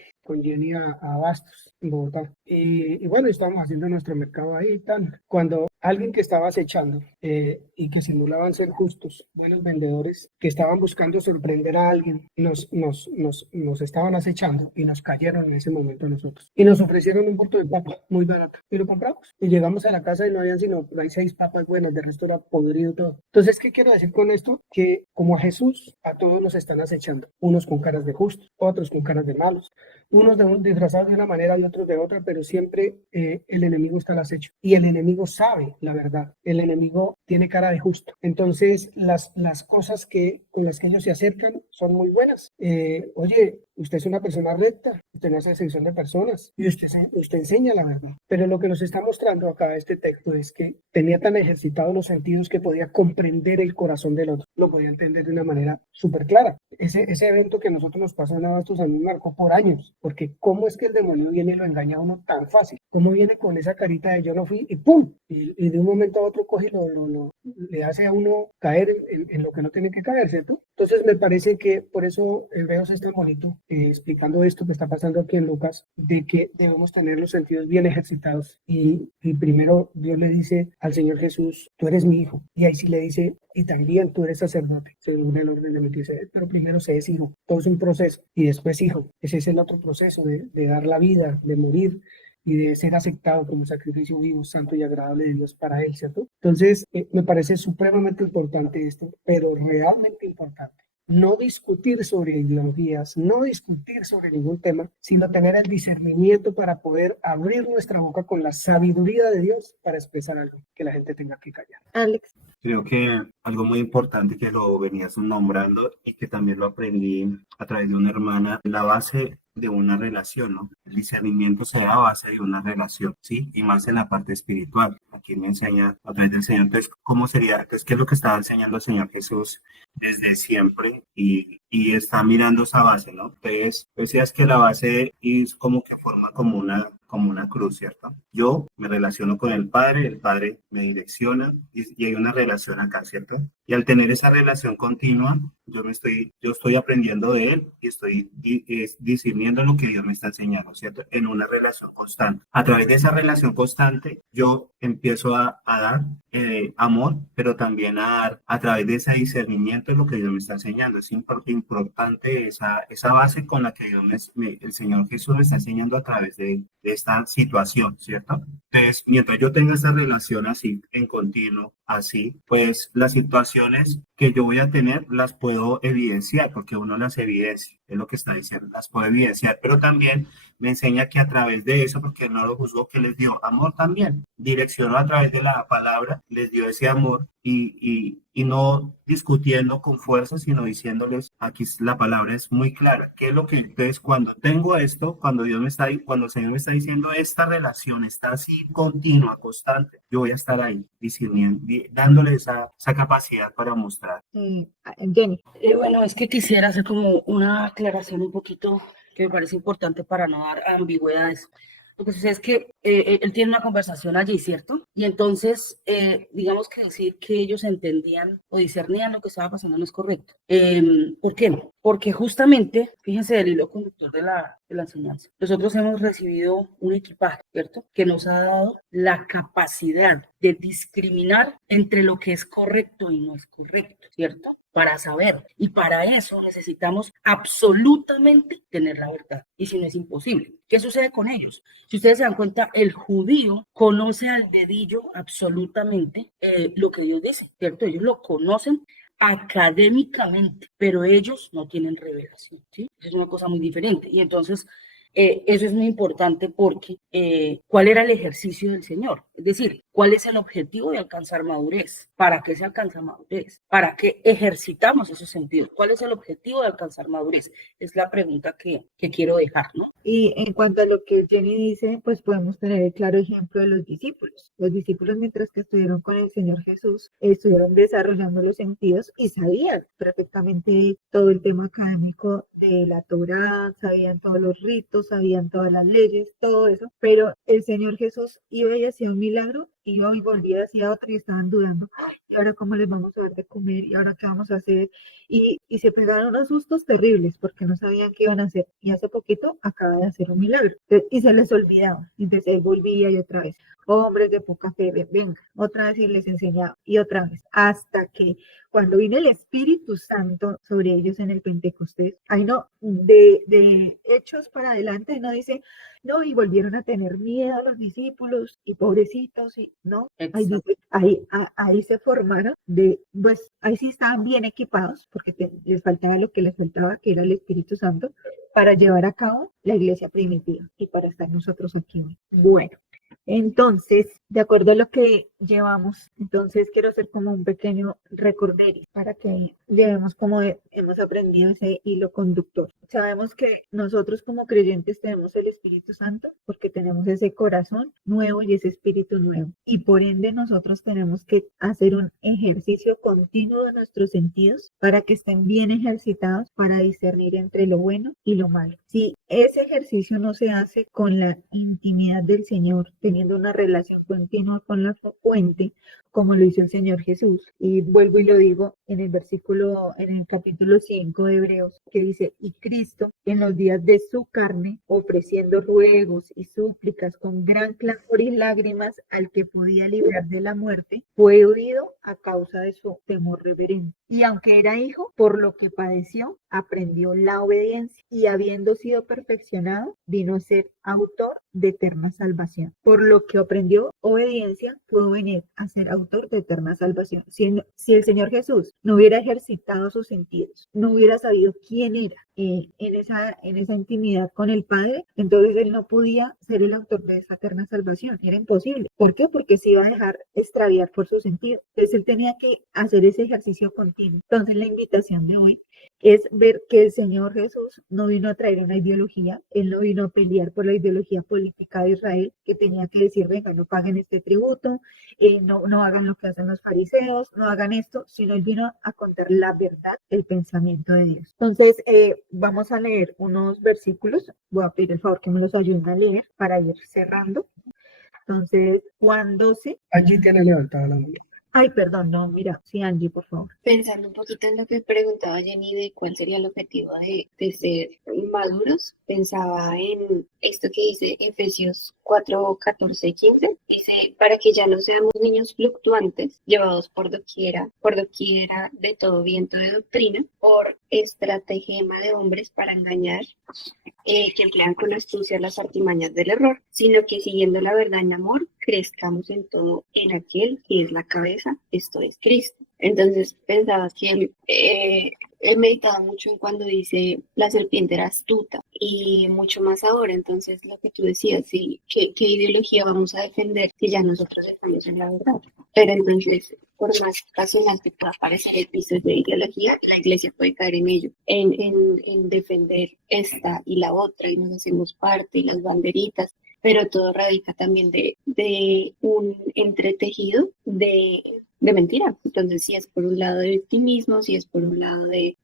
Jenny a Bastos, en Bogotá. Y bueno, estábamos haciendo nuestro mercado ahí y tal. Cuando alguien que estaba acechando y que simulaban ser justos, buenos vendedores, que estaban buscando sorprender a alguien, nos estaban acechando y nos cayeron en ese momento a nosotros. Y nos ofrecieron un bulto de papa muy barato. Y lo compramos. Y llegamos a la casa y no habían sino por ahí 6 papas buenas, de resto era podrido todo. Entonces, ¿qué quiero decir con esto? Que como a Jesús, a todos nos están acechando. Unos con caras de justos, otros con caras de malos, unos disfrazados de una manera y otros de otra, pero siempre el enemigo está al acecho y el enemigo sabe la verdad, el enemigo tiene cara de justo. Entonces las cosas con las que ellos se acercan son muy buenas. Oye, usted es una persona recta, usted no hace excepción de personas y usted enseña la verdad. Pero lo que nos está mostrando acá este texto es que tenía tan ejercitados los sentidos que podía comprender el corazón del otro, lo podía entender de una manera súper clara. Ese evento que nosotros nos pasó en Abastos a mí me marcó por años, porque cómo es que el demonio viene y lo engaña a uno tan fácil, cómo viene con esa carita de yo no fui y ¡pum! Y de un momento a otro coge y le hace a uno caer en lo que no tiene que caer, ¿cierto? Entonces me parece que por eso Hebreos es tan bonito explicando esto que está pasando aquí en Lucas, de que debemos tener los sentidos bien ejercitados y primero Dios le dice al Señor Jesús, tú eres mi hijo, y ahí sí le dice, y también tú eres sacerdote, según el orden de Melquisedec, pero primero se es hijo, todo es un proceso, y después hijo, ese es el otro proceso de dar la vida, de morir, y de ser aceptado como sacrificio vivo, santo y agradable de Dios para él, ¿cierto? Entonces, me parece supremamente importante esto, pero realmente importante. No discutir sobre ideologías, no discutir sobre ningún tema, sino tener el discernimiento para poder abrir nuestra boca con la sabiduría de Dios para expresar algo que la gente tenga que callar. Alex. Creo que algo muy importante que lo venías nombrando y que también lo aprendí a través de una hermana, la base de una relación, ¿no? El discernimiento se da a base de una relación, ¿sí? Y más en la parte espiritual. aquí me enseña a través del Señor. Entonces, ¿cómo sería? Entonces, ¿qué es lo que estaba enseñando el Señor Jesús desde siempre? Y está mirando esa base, ¿no? Entonces, decías que la base es como que forma como una cruz, ¿cierto? Yo me relaciono con el Padre me direcciona y hay una relación acá, ¿cierto? Y al tener esa relación continua, yo estoy aprendiendo de Él y es discerniendo lo que Dios me está enseñando, ¿cierto? En una relación constante. A través de esa relación constante, yo empiezo a dar amor, pero también a dar a través de ese discernimiento lo que Dios me está enseñando. Es importante esa base con la que el Señor Jesús me está enseñando a través de esta situación, ¿cierto? Entonces, mientras yo tenga esa relación así, en continuo, así, pues las situaciones que yo voy a tener las puedo evidenciar, porque uno las evidencia, es lo que está diciendo, las puedo evidenciar, pero también me enseña que a través de eso, porque no lo juzgó, que les dio amor también, direccionó a través de la palabra, les dio ese amor y no discutiendo con fuerza, sino diciéndoles, aquí la palabra es muy clara, ¿qué es lo que entonces cuando tengo esto, cuando cuando el Señor me está diciendo esta relación está así continua, constante, yo voy a estar ahí discerniendo, dándole esa capacidad para mostrar. Jenny. Bueno, es que quisiera hacer como una aclaración un poquito que me parece importante para no dar ambigüedades. Lo que sucede es que él tiene una conversación allí, ¿cierto? Y entonces, digamos que decir que ellos entendían o discernían lo que estaba pasando no es correcto. ¿Por qué? Porque justamente, fíjense el hilo conductor de la enseñanza. Nosotros hemos recibido un equipaje, ¿cierto? Que nos ha dado la capacidad de discriminar entre lo que es correcto y no es correcto, ¿cierto? Para saber. Y para eso necesitamos absolutamente tener la verdad. Y si no es imposible. ¿Qué sucede con ellos? Si ustedes se dan cuenta, el judío conoce al dedillo absolutamente lo que Dios dice, ¿cierto? Ellos lo conocen académicamente, pero ellos no tienen revelación, ¿sí? Es una cosa muy diferente. Y entonces, eso es muy importante porque ¿cuál era el ejercicio del Señor? Es decir, ¿cuál es el objetivo de alcanzar madurez? ¿Para qué se alcanza madurez? ¿Para qué ejercitamos esos sentidos? ¿Cuál es el objetivo de alcanzar madurez? Es la pregunta que quiero dejar, ¿no? Y en cuanto a lo que Jenny dice, pues podemos tener el claro ejemplo de los discípulos. Los discípulos, mientras que estuvieron con el Señor Jesús, estuvieron desarrollando los sentidos y sabían perfectamente todo el tema académico de la Torá, sabían todos los ritos, sabían todas las leyes, todo eso, pero el Señor Jesús iba y hacía un milagro y iba y volvía hacia otro y estaban dudando, "Ay, ¿y ahora cómo les vamos a dar de comer? ¿Y ahora qué vamos a hacer?" Y se pegaron unos sustos terribles porque no sabían qué iban a hacer. Y hace poquito acaba de hacer un milagro y se les olvidaba. Entonces él volvía y otra vez, hombres de poca fe, venga, otra vez y les enseñaba y otra vez, hasta que cuando vino el Espíritu Santo sobre ellos en el Pentecostés, ahí no, de hechos para adelante, no dice, no, y volvieron a tener miedo los discípulos y pobrecitos, y no, ahí dice, ahí se formaron pues ahí sí estaban bien equipados, porque les faltaba lo que les faltaba, que era el Espíritu Santo, para llevar a cabo la iglesia primitiva y para estar nosotros aquí hoy. Bueno. Entonces, de acuerdo a lo que llevamos, entonces quiero hacer como un pequeño recorderis para que llevemos como hemos aprendido ese hilo conductor. Sabemos que nosotros como creyentes tenemos el Espíritu Santo porque tenemos ese corazón nuevo y ese espíritu nuevo. Y por ende nosotros tenemos que hacer un ejercicio continuo de nuestros sentidos para que estén bien ejercitados para discernir entre lo bueno y lo malo. Si ese ejercicio no se hace con la intimidad del Señor, teniendo una relación continua con la fuente, como lo hizo el Señor Jesús. Y vuelvo y lo digo en el capítulo 5 de Hebreos, que dice, y Cristo en los días de su carne, ofreciendo ruegos y súplicas con gran clamor y lágrimas al que podía librar de la muerte, fue oído a causa de su temor reverente. Y aunque era hijo, por lo que padeció, aprendió la obediencia y habiendo sido perfeccionado, vino a ser autor de eterna salvación. Por lo que aprendió obediencia, pudo venir a ser autor de eterna salvación. Si el Señor Jesús no hubiera ejercitado sus sentidos, no hubiera sabido quién era, en esa intimidad con el Padre, entonces él no podía ser el autor de esa eterna salvación, era imposible. ¿Por qué? Porque se iba a dejar extraviar por su sentido. Entonces él tenía que hacer ese ejercicio continuo. Entonces la invitación de hoy es ver que el Señor Jesús no vino a traer una ideología, él no vino a pelear por la ideología política de Israel, que tenía que decir, venga, no paguen este tributo, no hagan lo que hacen los fariseos, no hagan esto, sino él vino a contar la verdad, el pensamiento de Dios. Entonces, vamos a leer unos versículos, voy a pedir el favor que me los ayuden a leer para ir cerrando. Entonces, Juan 12. Allí tiene levantada la mano. Ay, perdón, no, mira, sí, Angie, por favor. Pensando un poquito en lo que preguntaba Jenny de cuál sería el objetivo de ser maduros, pensaba en esto que dice Efesios 4, 14 y 15. Dice, para que ya no seamos niños fluctuantes, llevados por doquiera de todo viento de doctrina, por estratagema de hombres para engañar, que emplean con astucia las artimañas del error, sino que siguiendo la verdad en amor, crezcamos en todo en aquel que es la cabeza, esto es Cristo. Entonces pensaba que él meditaba mucho en cuando dice la serpiente era astuta y mucho más ahora. Entonces lo que tú decías, sí, ¿qué ideología vamos a defender si ya nosotros estamos en la verdad? Pero entonces, por más ocasional que pueda parecer el piso de ideología, la iglesia puede caer en ello, en defender esta y la otra, y nos hacemos parte, y las banderitas, pero todo radica también de un entretejido de mentira. Entonces, si es por un lado de victimismo, si es por un lado de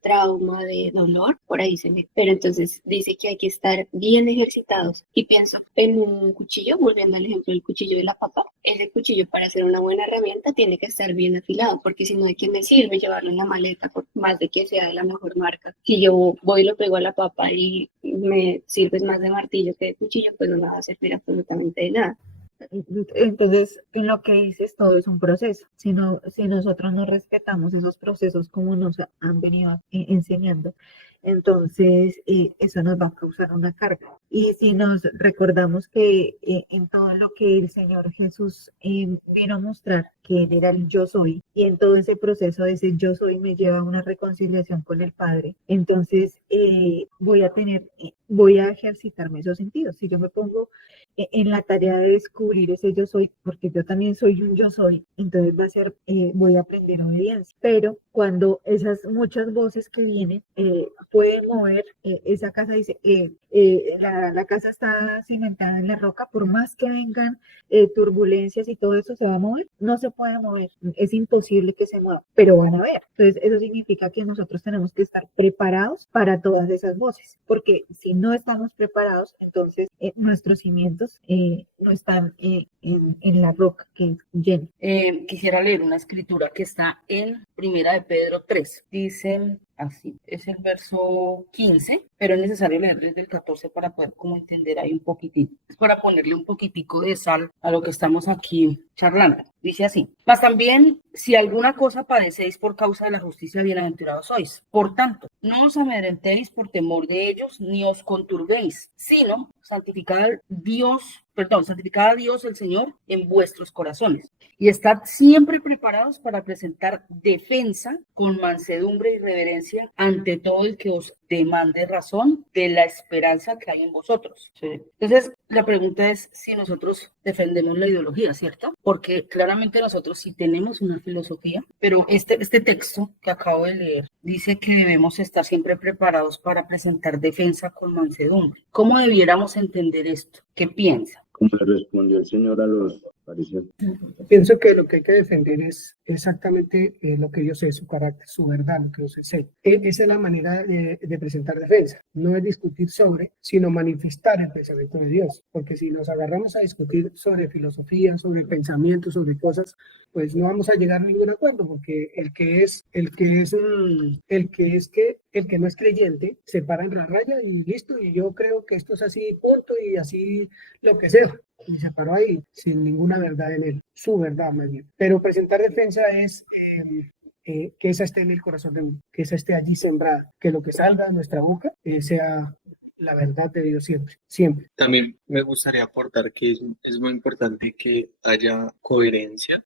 trauma, de dolor, por ahí se ve. Pero entonces dice que hay que estar bien ejercitados. Y pienso en un cuchillo, volviendo al ejemplo del cuchillo de la papa. Ese cuchillo, para ser una buena herramienta, tiene que estar bien afilado, porque si no, ¿de qué me sirve llevarlo en la maleta, por más de que sea de la mejor marca? Si yo voy y lo pego a la papa y me sirve más de martillo que de cuchillo, pues no me va a servir absolutamente de nada. Entonces, en lo que dices, todo es un proceso. Si nosotros no respetamos esos procesos como nos han venido enseñando, entonces eso nos va a causar una carga. Y si nos recordamos que en todo lo que el Señor Jesús vino a mostrar, que Él era el yo soy, y en todo ese proceso de ese yo soy me lleva a una reconciliación con el Padre, entonces voy a ejercitarme esos sentidos. Si yo me pongo en la tarea de descubrir ese yo soy, porque yo también soy un yo soy, entonces voy a aprender obediencia. Pero cuando esas muchas voces que vienen pueden mover esa casa, dice, la casa está cimentada en la roca, por más que vengan turbulencias y todo eso, ¿se va a mover? No se puede mover, es imposible que se mueva, pero van a ver. Entonces eso significa que nosotros tenemos que estar preparados para todas esas voces, porque si no estamos preparados, entonces nuestros cimientos no están en la roca que es llena. Quisiera leer una escritura que está en Primera de Pedro 3. Dice así, es el verso 15, pero es necesario leer desde el 14 para poder como entender ahí un poquitito. Es para ponerle un poquitico de sal a lo que estamos aquí charlando. Dice así, mas también si alguna cosa padecéis por causa de la justicia, bienaventurados sois. Por tanto, no os amedrentéis por temor de ellos, ni os conturbéis, sino santificad a Dios el Señor en vuestros corazones. Y estad siempre preparados para presentar defensa con mansedumbre y reverencia ante todo el que os demande razón de la esperanza que hay en vosotros. ¿Sí? Entonces, la pregunta es si nosotros defendemos la ideología, ¿cierto? Porque claramente nosotros sí tenemos una filosofía, pero este texto que acabo de leer dice que debemos estar siempre preparados para presentar defensa con mansedumbre. ¿Cómo debiéramos entender esto? ¿Qué piensa? ¿Cómo le respondió el Señor a los fariseos? Pienso que lo que hay que defender es exactamente lo que Dios es, su carácter, su verdad, lo que Dios es Él. Esa es la manera de presentar defensa. No es discutir sobre, sino manifestar el pensamiento de Dios. Porque si nos agarramos a discutir sobre filosofía, sobre pensamiento, sobre cosas, pues no vamos a llegar a ningún acuerdo, porque el que no es creyente se para en la raya y listo, y yo creo que esto es así, punto, y así lo que sea. Y se paró ahí sin ninguna verdad en él, su verdad más bien. Pero presentar defensa es que esa esté en el corazón de uno, que esa esté allí sembrada, que lo que salga de nuestra boca sea la verdad de Dios siempre, siempre. También me gustaría aportar que es muy importante que haya coherencia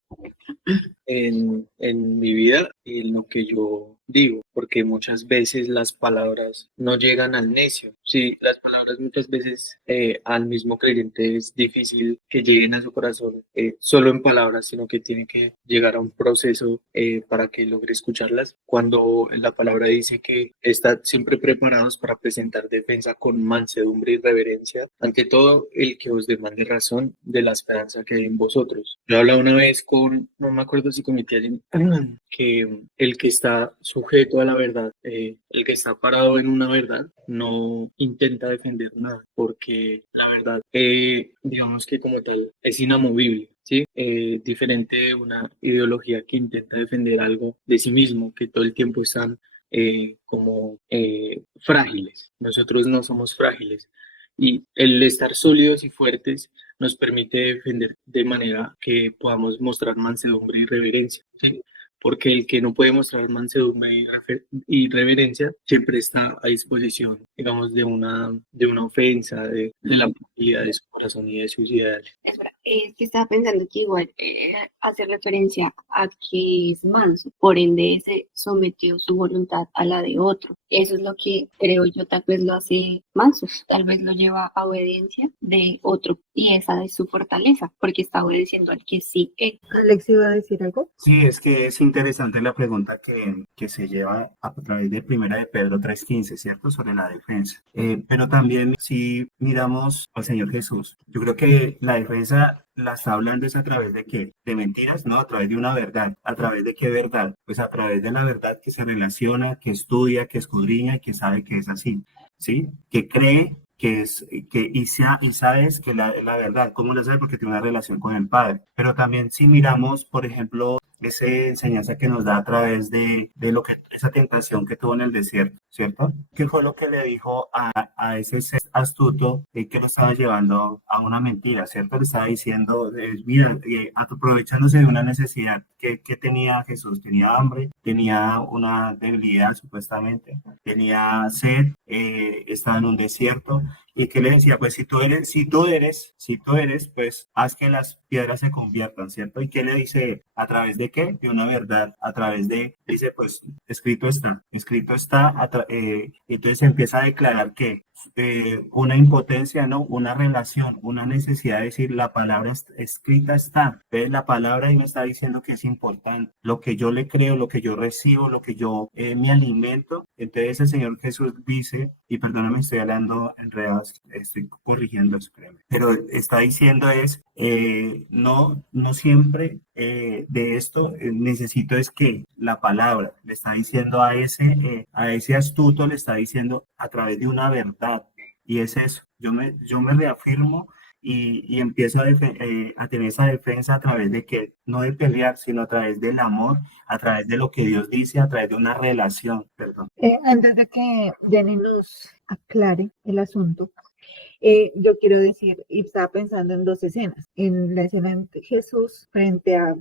en mi vida y en lo que yo digo, porque muchas veces las palabras no llegan al necio. Sí, las palabras muchas veces al mismo creyente es difícil que lleguen a su corazón solo en palabras, sino que tiene que llegar a un proceso para que logre escucharlas. Cuando la palabra dice que están siempre preparados para presentar defensa con mansedumbre y reverencia, ante todo el que os demande razón de la esperanza que hay en vosotros. Yo hablaba una vez no me acuerdo si con mi tía Jenny, que el que está sujeto a la verdad, el que está parado en una verdad, no intenta defender nada, porque la verdad, digamos que como tal, es inamovible. ¿Sí? Diferente de una ideología que intenta defender algo de sí mismo, que todo el tiempo están como frágiles. Nosotros no somos frágiles. Y el estar sólidos y fuertes nos permite defender de manera que podamos mostrar mansedumbre y reverencia, ¿sí? Porque el que no puede mostrar mansedumbre y reverencia siempre está a disposición, digamos, de una ofensa, de la fragilidad de su corazón y de sus ideales. Espera, es que estaba pensando que igual hace referencia a que es manso, por ende se sometió su voluntad a la de otro. Eso es lo que creo yo tal vez lo hace manso, tal vez lo lleva a obediencia de otro y esa es su fortaleza, porque está obedeciendo al que sí es. Alex iba a decir algo. Sí, es que es interesante la pregunta que se lleva a través de Primera de Pedro 3:15, ¿cierto? Sobre la defensa. Pero también si miramos al Señor Jesús, yo creo que la defensa la está hablando es a través de qué? De mentiras, ¿no? A través de una verdad. ¿A través de qué verdad? Pues a través de la verdad que se relaciona, que estudia, que escudriña y que sabe que es así, ¿sí? Que cree y sabes que la verdad, ¿cómo lo sabe? Porque tiene una relación con el Padre. Pero también si miramos, por ejemplo, esa enseñanza que nos da a través de esa tentación que tuvo en el desierto, ¿cierto? ¿Qué fue lo que le dijo a ese ser astuto que lo estaba llevando a una mentira, ¿cierto? Le estaba diciendo, mira, aprovechándose de una necesidad que tenía Jesús, tenía hambre, tenía una debilidad supuestamente, tenía sed, estaba en un desierto. ¿Y qué le decía? Pues si tú eres, pues haz que las piedras se conviertan, ¿cierto? ¿Y qué le dice? ¿A través de qué? De una verdad, a través dice, pues escrito está, entonces empieza a declarar que una impotencia, ¿no? Una relación, una necesidad de decir, la palabra escrita está. Entonces la palabra ahí me está diciendo que es importante, lo que yo le creo, lo que yo recibo, lo que yo me alimento. Entonces el Señor Jesús dice, y perdóname, estoy hablando enredados, estoy corrigiendo eso, créeme, pero está diciendo no siempre de esto necesito es que la palabra le está diciendo a ese astuto, le está diciendo a través de una verdad, y es eso, yo me reafirmo y empiezo a tener esa defensa a través de que no de pelear, sino a través del amor, a través de lo que Dios dice, a través de una relación, perdón. Antes de que Jenny nos aclare el asunto, yo quiero decir, y estaba pensando en dos escenas. En la escena de Jesús frente a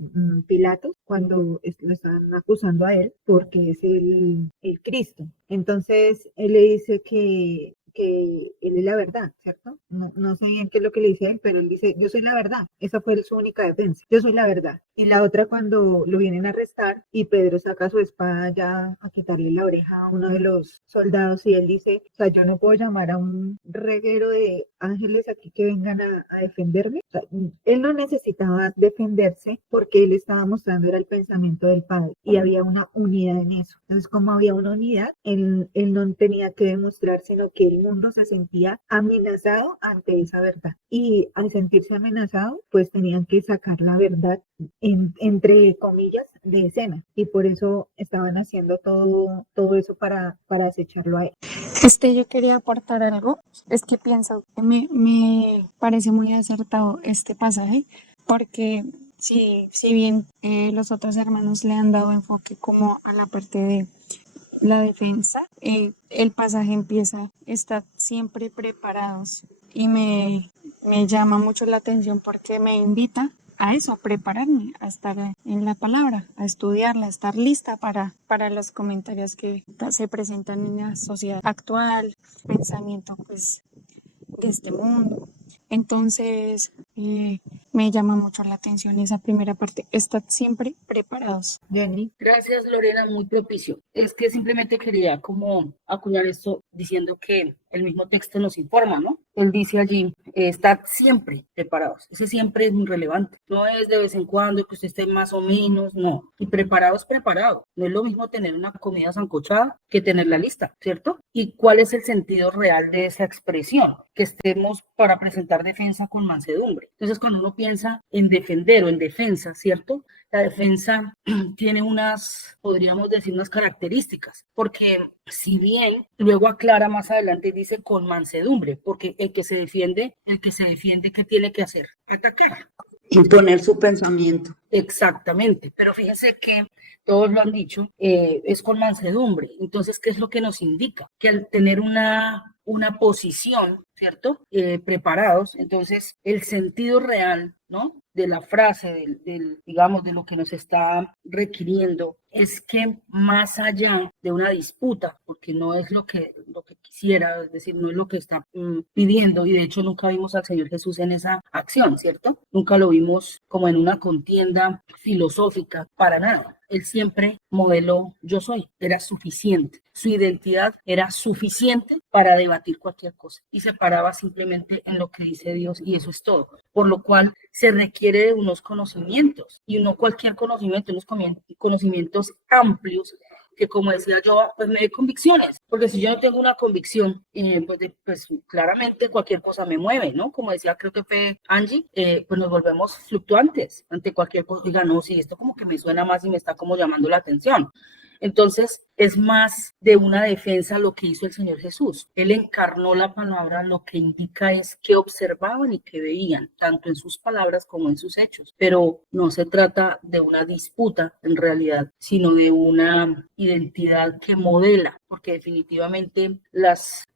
Pilatos, cuando lo están acusando a él porque es el Cristo. Entonces, él le dice que él es la verdad, ¿cierto? No sé bien qué es lo que le dice él, pero él dice, yo soy la verdad. Esa fue su única defensa. Yo soy la verdad. Y la otra cuando lo vienen a arrestar y Pedro saca su espada ya a quitarle la oreja a uno de los soldados y él dice, o sea, yo no puedo llamar a un reguero de ángeles aquí que vengan a defenderme. O sea, él no necesitaba defenderse porque él estaba mostrando era el pensamiento del Padre y había una unidad en eso. Entonces, como había una unidad, él no tenía que demostrar, sino que el mundo se sentía amenazado ante esa verdad. Y al sentirse amenazado, pues tenían que sacar la verdad, entre comillas, de escena. Y por eso estaban haciendo todo eso para acecharlo a él. Yo quería aportar algo. Es que pienso que me parece muy acertado este pasaje, porque si bien los otros hermanos le han dado enfoque como a la parte de la defensa, el pasaje empieza, estad siempre preparados, y me llama mucho la atención porque me invita a eso, a prepararme, a estar en la palabra, a estudiarla, a estar lista para los comentarios que se presentan en la sociedad actual, pensamiento pues de este mundo. Entonces, me llama mucho la atención esa primera parte. Estad siempre preparados. Jenny. Gracias, Lorena, muy propicio. Es que simplemente quería como acuñar esto diciendo que el mismo texto nos informa, ¿no? Él dice allí, estad siempre preparados. Ese siempre es muy relevante. No es de vez en cuando que usted esté más o menos, no. Y preparados, preparados. No es lo mismo tener una comida sancochada que tener la lista, ¿cierto? ¿Y cuál es el sentido real de esa expresión? Que estemos para presentar defensa con mansedumbre. Entonces, cuando uno piensa en defender o en defensa, ¿cierto? La defensa tiene unas, podríamos decir, unas características, porque si bien luego aclara más adelante, dice con mansedumbre, porque el que se defiende, ¿qué tiene que hacer? Atacar. Imponer su pensamiento. Exactamente, pero fíjense que todos lo han dicho, es con mansedumbre. Entonces, ¿qué es lo que nos indica? Que al tener una posición, ¿cierto? Preparados, entonces el sentido real, ¿no? De la frase, digamos, de lo que nos está requiriendo, es que más allá de una disputa, porque no es lo que quisiera, es decir, no es lo que está pidiendo, y de hecho nunca vimos al Señor Jesús en esa acción, ¿cierto? Nunca lo vimos como en una contienda filosófica, para nada. Él siempre modeló yo soy, era suficiente. Su identidad era suficiente para debatir cualquier cosa y se paraba simplemente en lo que dice Dios y eso es todo. Por lo cual se requiere de unos conocimientos y no cualquier conocimiento, unos conocimientos amplios que, como decía yo, pues me dé convicciones, porque si yo no tengo una convicción, pues claramente cualquier cosa me mueve, ¿no? Como decía, creo que fue Angie, pues nos volvemos fluctuantes ante cualquier cosa. Diga, no, sí, esto como que me suena más y me está como llamando la atención. Entonces, es más de una defensa lo que hizo el Señor Jesús. Él encarnó la palabra, lo que indica es que observaban y que veían, tanto en sus palabras como en sus hechos. Pero no se trata de una disputa en realidad, sino de una identidad que modela, porque definitivamente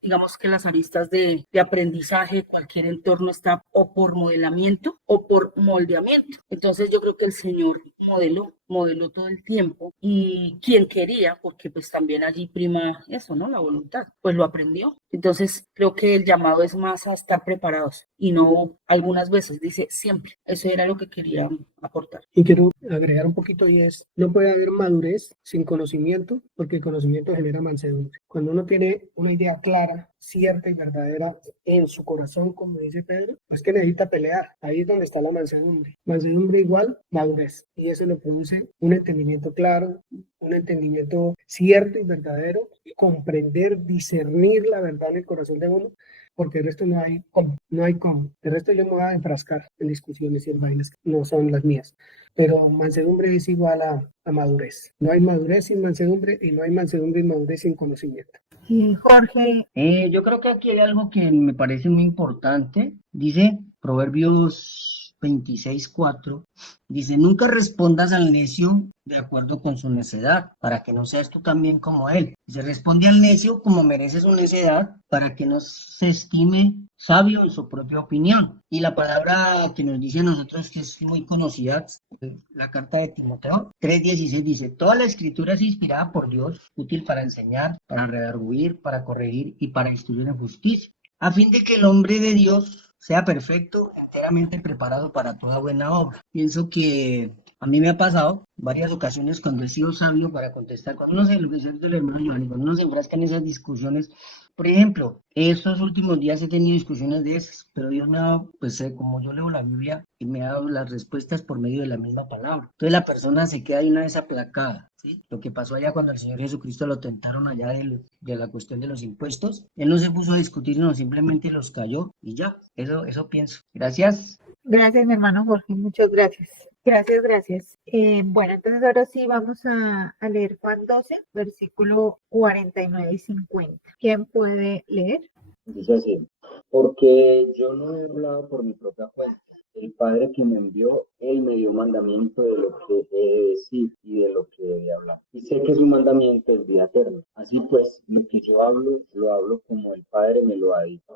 digamos que las aristas de aprendizaje, cualquier entorno está o por modelamiento o por moldeamiento. Entonces yo creo que el Señor modeló todo el tiempo y quien quería, porque pues también allí prima eso, ¿no? La voluntad, pues lo aprendió. Entonces creo que el llamado es más a estar preparados y no algunas veces, dice siempre. Eso era lo que quería aportar. Y quiero agregar un poquito y es, no puede haber madurez sin conocimiento, porque el conocimiento genera mansedumbre. Cuando uno tiene una idea clara, cierta y verdadera en su corazón, como dice Pedro, pues que necesita pelear. Ahí es donde está la mansedumbre. Mansedumbre igual madurez. Y eso le produce un entendimiento claro, un entendimiento cierto y verdadero, y comprender, discernir la verdad en el corazón de uno, porque el resto no hay cómo. El resto yo me voy a enfrascar en discusiones y en vainas que no son las mías. Pero mansedumbre es igual a madurez. No hay madurez sin mansedumbre y no hay mansedumbre y madurez sin conocimiento. Jorge. Yo creo que aquí hay algo que me parece muy importante. Dice Proverbios 26:4, dice, nunca respondas al necio de acuerdo con su necedad, para que no seas tú también como él. Se responde al necio como merece su necedad, para que no se estime sabio en su propia opinión. Y la palabra que nos dice a nosotros, que es muy conocida, la carta de Timoteo 3:16, dice, toda la escritura es inspirada por Dios, útil para enseñar, para redarguir, para corregir y para instruir en justicia, a fin de que el hombre de Dios sea perfecto, enteramente preparado para toda buena obra. Pienso que a mí me ha pasado varias ocasiones cuando he sido sabio para contestar, cuando uno se, lo que decía el hermano Giovanni, cuando uno se enfrasca en esas discusiones. Por ejemplo, estos últimos días he tenido discusiones de esas, pero Dios me ha dado, pues como yo leo la Biblia, y me ha dado las respuestas por medio de la misma palabra. Entonces la persona se queda ahí una vez aplacada, ¿sí? Lo que pasó allá cuando el Señor Jesucristo lo tentaron allá de la cuestión de los impuestos, Él no se puso a discutir, no, simplemente los cayó y ya, eso pienso. Gracias. Gracias, mi hermano Jorge, muchas gracias. Gracias. Bueno, entonces ahora sí vamos a leer Juan 12, versículo 49 y 50. ¿Quién puede leer? Dice así, porque yo no he hablado por mi propia cuenta. El Padre que me envió, Él me dio mandamiento de lo que he de decir y de lo que he de hablar. Y sé que su mandamiento es vida eterna. Así pues, lo que yo hablo, lo hablo como el Padre me lo ha dicho.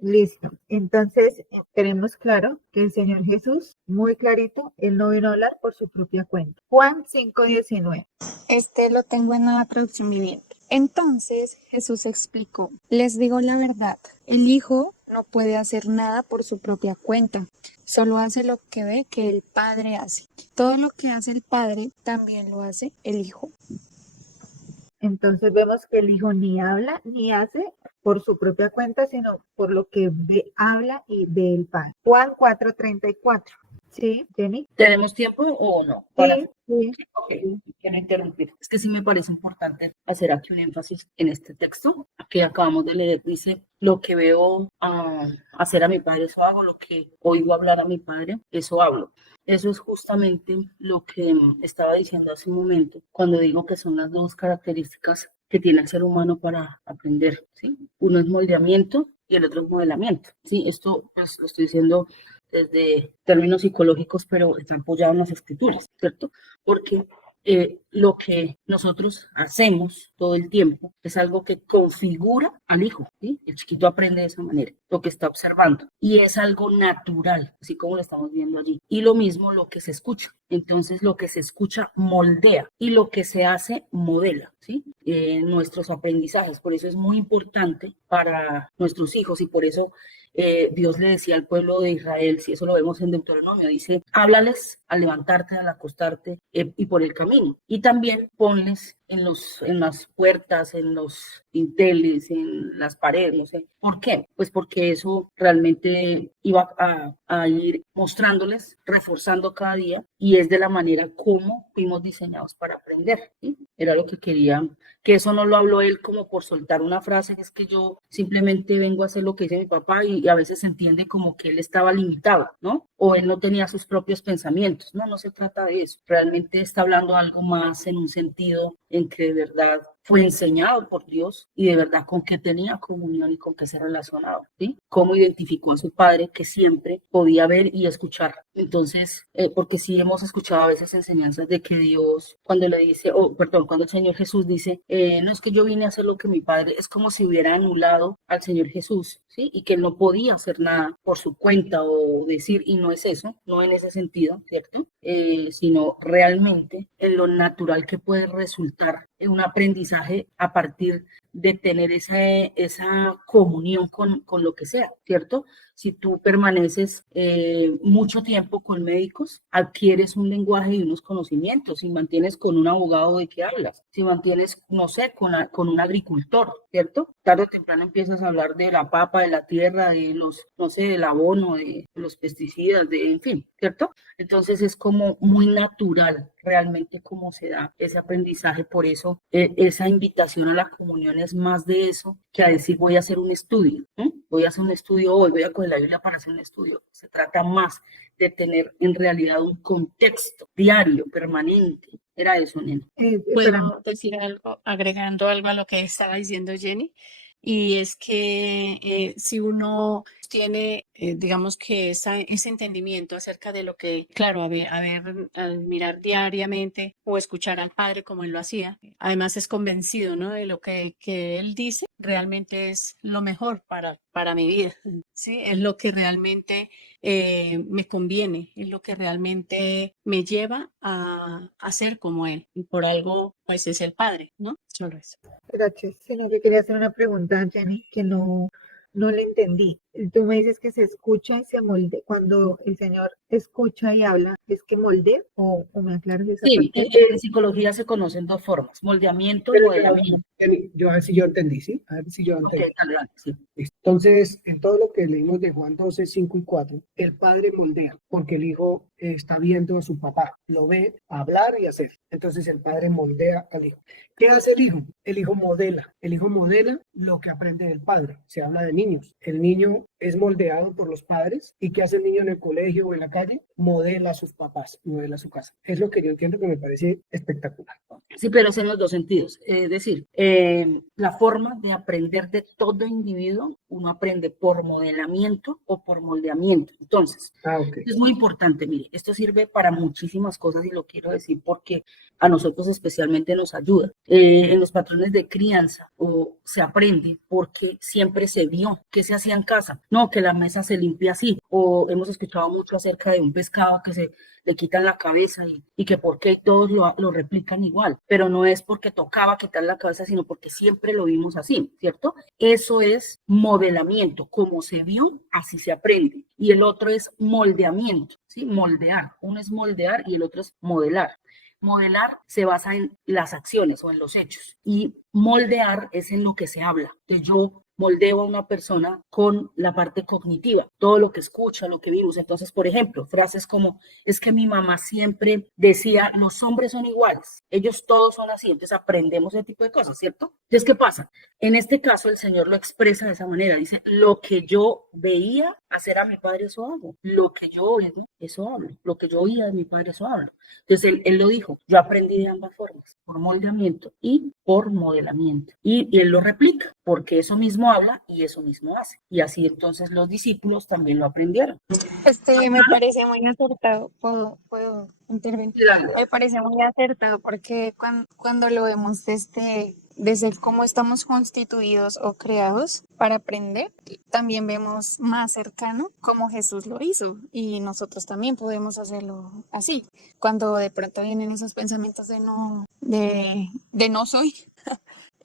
Listo. Entonces, tenemos claro que el Señor Jesús, muy clarito, Él no vino a hablar por su propia cuenta. Juan 5:19. Este lo tengo en la traducción viviente. Entonces Jesús explicó, les digo la verdad, el Hijo no puede hacer nada por su propia cuenta, solo hace lo que ve que el Padre hace. Todo lo que hace el Padre también lo hace el Hijo. Entonces vemos que el Hijo ni habla ni hace por su propia cuenta, sino por lo que ve, habla y ve el Padre. Juan 4:34. ¿Sí, Jenny? ¿Tenemos tiempo o no? Para... Sí, sí. Ok, quiero interrumpir. Es que sí me parece importante hacer aquí un énfasis en este texto que acabamos de leer. Dice, lo que veo hacer a mi padre, eso hago, lo que oigo hablar a mi padre, eso hablo. Eso es justamente lo que estaba diciendo hace un momento, cuando digo que son las dos características que tiene el ser humano para aprender, ¿sí? Uno es moldeamiento y el otro es modelamiento, ¿sí? Esto pues lo estoy diciendo desde términos psicológicos, pero está apoyado en las escrituras, ¿cierto? Porque lo que nosotros hacemos todo el tiempo es algo que configura al hijo, ¿sí? El chiquito aprende de esa manera, lo que está observando, y es algo natural, así como lo estamos viendo allí. Y lo mismo lo que se escucha. Entonces, lo que se escucha moldea y lo que se hace modela, ¿sí? Nuestros aprendizajes. Por eso es muy importante para nuestros hijos y por eso Dios le decía al pueblo de Israel, si eso lo vemos en Deuteronomio, dice, háblales al levantarte, al acostarte y por el camino. Y también ponles en las puertas, en los dinteles, en las paredes, no sé. ¿Por qué? Pues porque eso realmente iba a ir mostrándoles, reforzando cada día, y es de la manera como fuimos diseñados para aprender, ¿sí? Era lo que quería, que eso no lo habló él como por soltar una frase, que es que yo simplemente vengo a hacer lo que dice mi papá y a veces se entiende como que él estaba limitado, ¿no? O él no tenía sus propios pensamientos. No, no se trata de eso. Realmente está hablando algo más en un sentido en que de verdad fue enseñado por Dios y de verdad con qué tenía comunión y con qué se relacionaba, ¿sí? Cómo identificó a su padre que siempre podía ver y escuchar. Entonces, porque sí hemos escuchado a veces enseñanzas de que Dios, cuando le dice, cuando el Señor Jesús dice, no es que yo vine a hacer lo que mi padre, es como si hubiera anulado al Señor Jesús, ¿sí? Y que él no podía hacer nada por su cuenta o decir, y no es eso, no en ese sentido, ¿cierto? Sino realmente en lo natural que puede resultar en un aprendizaje a partir de tener esa comunión con lo que sea, ¿cierto? Si tú permaneces mucho tiempo con médicos, adquieres un lenguaje y unos conocimientos. Si mantienes con un abogado, ¿de qué hablas? Si mantienes, no sé, con un agricultor, ¿cierto? Tarde o temprano empiezas a hablar de la papa, de la tierra, de los, no sé, del abono, de los pesticidas, en fin, ¿cierto? Entonces es como muy natural realmente cómo se da ese aprendizaje. Por eso esa invitación a la comunión es más de eso que a decir voy a hacer un estudio, ¿eh? Voy a hacer un estudio hoy, voy a coger la Biblia para hacer un estudio. Se trata más de tener en realidad un contexto diario, permanente. Era eso, nena. ¿Puedo decir algo, agregando algo a lo que estaba diciendo Jenny? Y es que si uno tiene, digamos que ese entendimiento acerca de lo que, claro, al mirar diariamente o escuchar al Padre como él lo hacía, además es convencido, ¿no? De lo que él dice, realmente es lo mejor para mi vida, ¿sí? Es lo que realmente me conviene, es lo que realmente me lleva a ser como él. Y por algo, pues es el Padre, ¿no? Solo eso. Gracias. Señor, yo quería hacer una pregunta, Jenny, que no le entendí. Tú me dices que se escucha y se moldea. Cuando el Señor escucha y habla, ¿es que moldea? ¿O me aclaras esa Sí, parte? en psicología se conocen dos formas, moldeamiento y Pero modelamiento. yo a ver si yo entendí, ¿sí? A ver si yo entendí. Ok, dale, sí. Listo. Entonces, en todo lo que leímos de Juan 12, 5 y 4, el padre moldea, porque el hijo está viendo a su papá, lo ve hablar y hacer. Entonces, el padre moldea al hijo. ¿Qué hace el hijo? El hijo modela lo que aprende del padre. Se habla de niños. El niño es moldeado por los padres. ¿Y qué hace el niño en el colegio o en la calle? Modela a sus papás, modela a su casa. Es lo que yo entiendo, que me parece espectacular. Sí, pero es en los dos sentidos. Es decir, la forma de aprender de todo individuo uno aprende por modelamiento o por moldeamiento. Entonces, Ok. es muy importante, mire, esto sirve para muchísimas cosas y lo quiero decir porque a nosotros especialmente nos ayuda. En los patrones de crianza se aprende porque siempre se vio que se hacía en casa. No, que la mesa se limpia así. O hemos escuchado mucho acerca de un pescado que se le quitan la cabeza y que por qué todos lo replican igual. Pero no es porque tocaba quitar la cabeza, sino porque siempre lo vimos así, ¿cierto? Eso es modelamiento. Como se vio, así se aprende. Y el otro es moldeamiento, ¿sí? Moldear. Uno es moldear y el otro es modelar. Modelar se basa en las acciones o en los hechos y moldear es en lo que se habla. Entonces yo moldeo a una persona con la parte cognitiva, todo lo que escucha, lo que vimos. Entonces, por ejemplo, frases como, es que mi mamá siempre decía, los hombres son iguales, ellos todos son así, entonces aprendemos ese tipo de cosas, ¿cierto? Entonces, ¿qué pasa? En este caso, el Señor lo expresa de esa manera, dice, lo que yo veía hacer a mi padre, eso hago, lo que yo oigo, eso hablo, lo que yo oía de mi padre, eso hablo. Entonces, él lo dijo, yo aprendí de ambas formas, por moldeamiento y por modelamiento. Y él lo replica, porque eso mismo habla y eso mismo hace. Y así entonces los discípulos también lo aprendieron. Me parece muy acertado. ¿Puedo intervenir? Me parece muy acertado porque cuando lo vemos desde cómo estamos constituidos o creados para aprender, también vemos más cercano cómo Jesús lo hizo y nosotros también podemos hacerlo así. Cuando de pronto vienen esos pensamientos de no soy,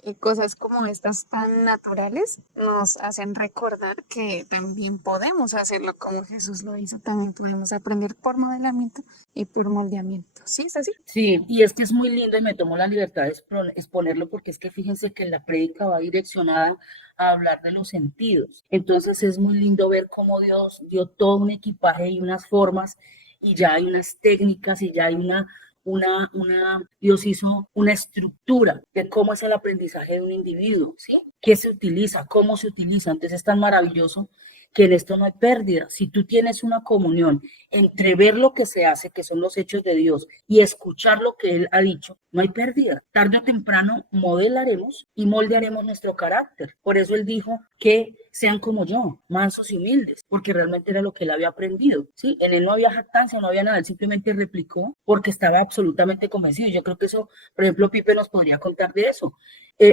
y cosas como estas tan naturales nos hacen recordar que también podemos hacerlo como Jesús lo hizo, también podemos aprender por modelamiento y por moldeamiento. ¿Sí es así? Sí, y es que es muy lindo y me tomo la libertad de exponerlo porque es que fíjense que la prédica va direccionada a hablar de los sentidos. Entonces es muy lindo ver cómo Dios dio todo un equipaje y unas formas y ya hay unas técnicas y ya hay Dios hizo una estructura de cómo es el aprendizaje de un individuo, ¿sí? ¿Qué se utiliza? ¿Cómo se utiliza? Entonces es tan maravilloso que en esto no hay pérdida. Si tú tienes una comunión entre ver lo que se hace, que son los hechos de Dios, y escuchar lo que Él ha dicho, no hay pérdida. Tarde o temprano modelaremos y moldearemos nuestro carácter. Por eso Él dijo que sean como yo, mansos y humildes, porque realmente era lo que Él había aprendido, ¿sí? En Él no había jactancia, no había nada, Él simplemente replicó porque estaba absolutamente convencido. Yo creo que eso, por ejemplo, Pipe nos podría contar de eso.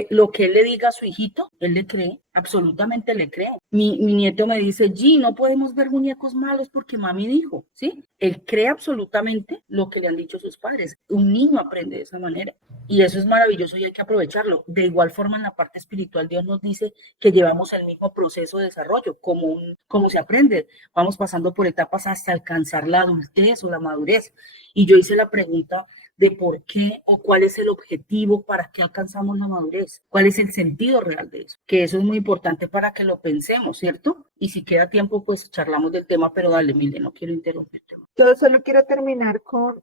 Lo que él le diga a su hijito, él le cree, absolutamente le cree. Mi nieto me dice, G, no podemos ver muñecos malos porque mami dijo, ¿sí? Él cree absolutamente lo que le han dicho sus padres. Un niño aprende de esa manera y eso es maravilloso y hay que aprovecharlo. De igual forma, en la parte espiritual, Dios nos dice que llevamos el mismo proceso de desarrollo, como se aprende. Vamos pasando por etapas hasta alcanzar la adultez o la madurez. Y yo hice la pregunta de por qué o cuál es el objetivo, para qué alcanzamos la madurez, cuál es el sentido real de eso, que eso es muy importante para que lo pensemos, ¿cierto? Y si queda tiempo, pues charlamos del tema, pero dale, Mile, no quiero interrumpirte. Yo solo quiero terminar con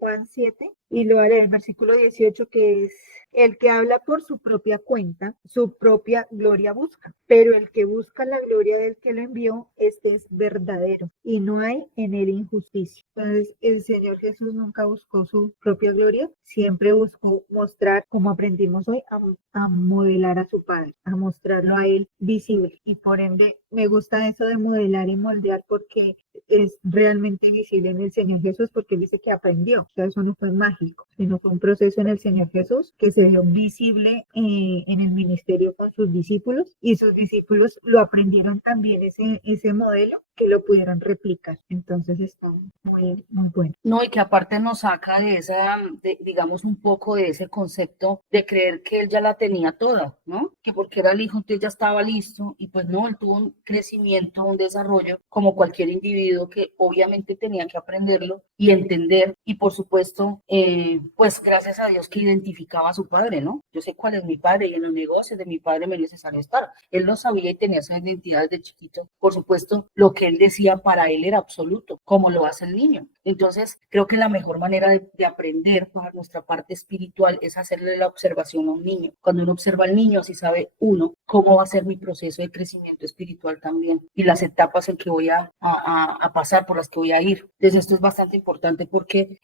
Juan 7 y lo haré el versículo 18, que es: el que habla por su propia cuenta, su propia gloria busca, pero el que busca la gloria del que lo envió, este es verdadero y no hay en él injusticia. Entonces, el Señor Jesús nunca buscó su propia gloria, siempre buscó mostrar, como aprendimos hoy, a modelar a su Padre, a mostrarlo a él visible, y por ende me gusta eso de modelar y moldear porque es realmente visible en el Señor Jesús, porque él dice que aprendió. O sea, eso no fue mágico, sino fue un proceso en el Señor Jesús que se vio visible en el ministerio con sus discípulos, y sus discípulos lo aprendieron también ese modelo, que lo pudieron replicar. Entonces está muy, muy bueno. No, y que aparte nos saca digamos, un poco de ese concepto de creer que él ya la tenía toda, ¿no? Que porque era el hijo, entonces ya estaba listo, y pues no, él tuvo un crecimiento, un desarrollo, como cualquier individuo que obviamente tenía que aprenderlo y entender, y por supuesto, pues gracias a Dios que identificaba a su padre, ¿no? Yo sé cuál es mi padre, y en los negocios de mi padre me es necesario estar. Él lo sabía y tenía esa identidad desde chiquito. Por supuesto, lo que que él decía para él era absoluto, como lo hace el niño. Entonces, creo que la mejor manera de aprender para nuestra parte espiritual es hacerle la observación a un niño. Cuando uno observa al niño, así sabe uno cómo va a ser mi proceso de crecimiento espiritual también y las etapas en que voy a pasar, por las que voy a ir. Entonces, esto es bastante importante porque,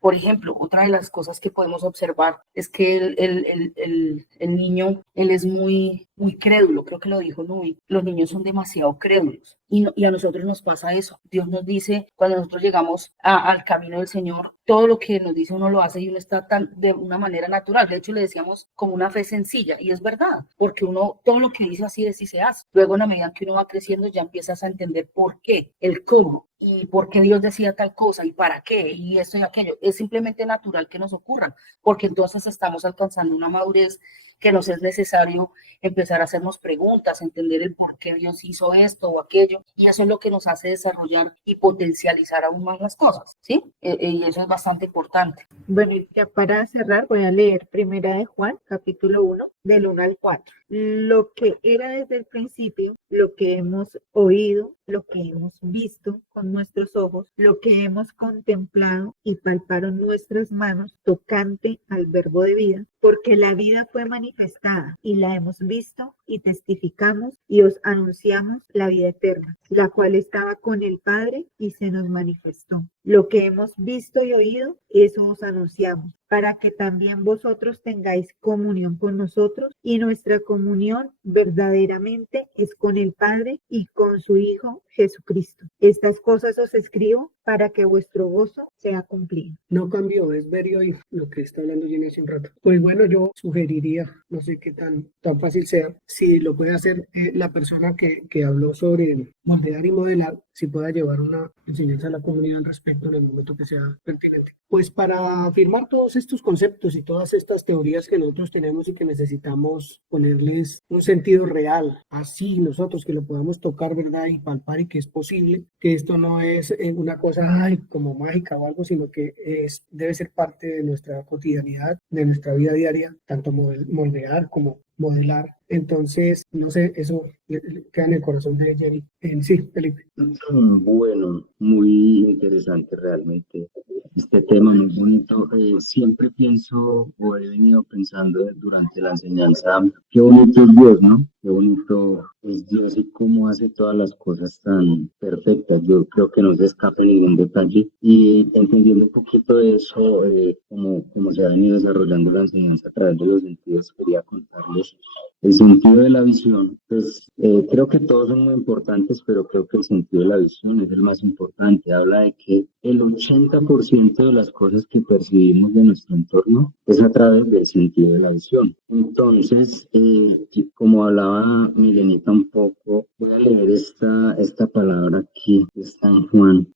por ejemplo, otra de las cosas que podemos observar es que el niño, él es muy crédulo, creo que lo dijo Nubi. Los niños son demasiado crédulos y a nosotros nos pasa eso. Dios nos dice, cuando nosotros llegamos al camino del Señor, todo lo que nos dice uno lo hace y uno está de una manera natural. De hecho, le decíamos como una fe sencilla y es verdad, porque uno, todo lo que dice así es y se hace. Luego, en la medida que uno va creciendo, ya empiezas a entender por qué, el cómo y por qué Dios decía tal cosa y para qué y esto y aquello. Es simplemente natural que nos ocurra, porque entonces estamos alcanzando una madurez que nos es necesario empezar a hacernos preguntas, entender el por qué Dios hizo esto o aquello, y eso es lo que nos hace desarrollar y potencializar aún más las cosas, ¿sí? Y eso es bastante importante. Bueno, y ya para cerrar voy a leer Primera de Juan, capítulo 1, del 1 al 4. Lo que era desde el principio, lo que hemos oído, lo que hemos visto con nuestros ojos, lo que hemos contemplado y palparon nuestras manos tocante al verbo de vida, porque la vida fue manifestada y la hemos visto y testificamos y os anunciamos la vida eterna, la cual estaba con el Padre y se nos manifestó. Lo que hemos visto y oído, eso os anunciamos, para que también vosotros tengáis comunión con nosotros, y nuestra comunión verdaderamente es con el Padre y con su Hijo Jesucristo. Estas cosas os escribo para que vuestro gozo sea cumplido. No cambió, es ver y oír lo que está hablando Jenny hace un rato. Pues bueno, yo sugeriría, no sé qué tan fácil sea, si lo puede hacer la persona que habló sobre moldear y modelar, si pueda llevar una enseñanza a la comunidad al respecto en el momento que sea pertinente. Pues para afirmar todos estos conceptos y todas estas teorías que nosotros tenemos y que necesitamos ponerles un sentido real, así nosotros que lo podamos tocar, ¿verdad? Y palpar y que es posible, que esto no es una cosa como mágica o algo, sino que debe ser parte de nuestra cotidianidad, de nuestra vida diaria, tanto moldear como modelar. Entonces, no sé, eso queda en el corazón de Jenny. Sí, Felipe. Bueno, muy interesante realmente este tema, muy bonito. Siempre pienso o he venido pensando durante la enseñanza, qué bonito es Dios, ¿no? Qué bonito es Dios y cómo hace todas las cosas tan perfectas. Yo creo que no se escape ningún detalle. Y entendiendo un poquito de eso, como se ha venido desarrollando la enseñanza a través de los sentidos, quería contarles el sentido de la visión. Pues creo que todos son muy importantes, pero creo que el sentido de la visión es el más importante. Habla de que el 80% de las cosas que percibimos de nuestro entorno es a través del sentido de la visión. Entonces, como hablaba Milenita un poco, voy a leer esta palabra aquí, está en Juan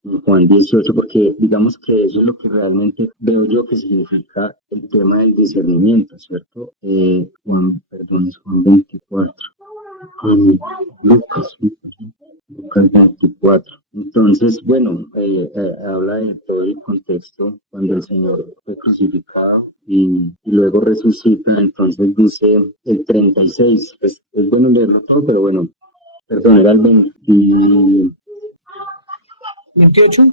18, porque digamos que eso es lo que realmente veo yo que significa el tema del discernimiento, ¿cierto? Es Juan 24. Lucas 24. Entonces, bueno, habla de todo el contexto cuando el Señor fue crucificado y luego resucita. Entonces dice el 36, es bueno leerlo todo, pero bueno, perdón, era el 28.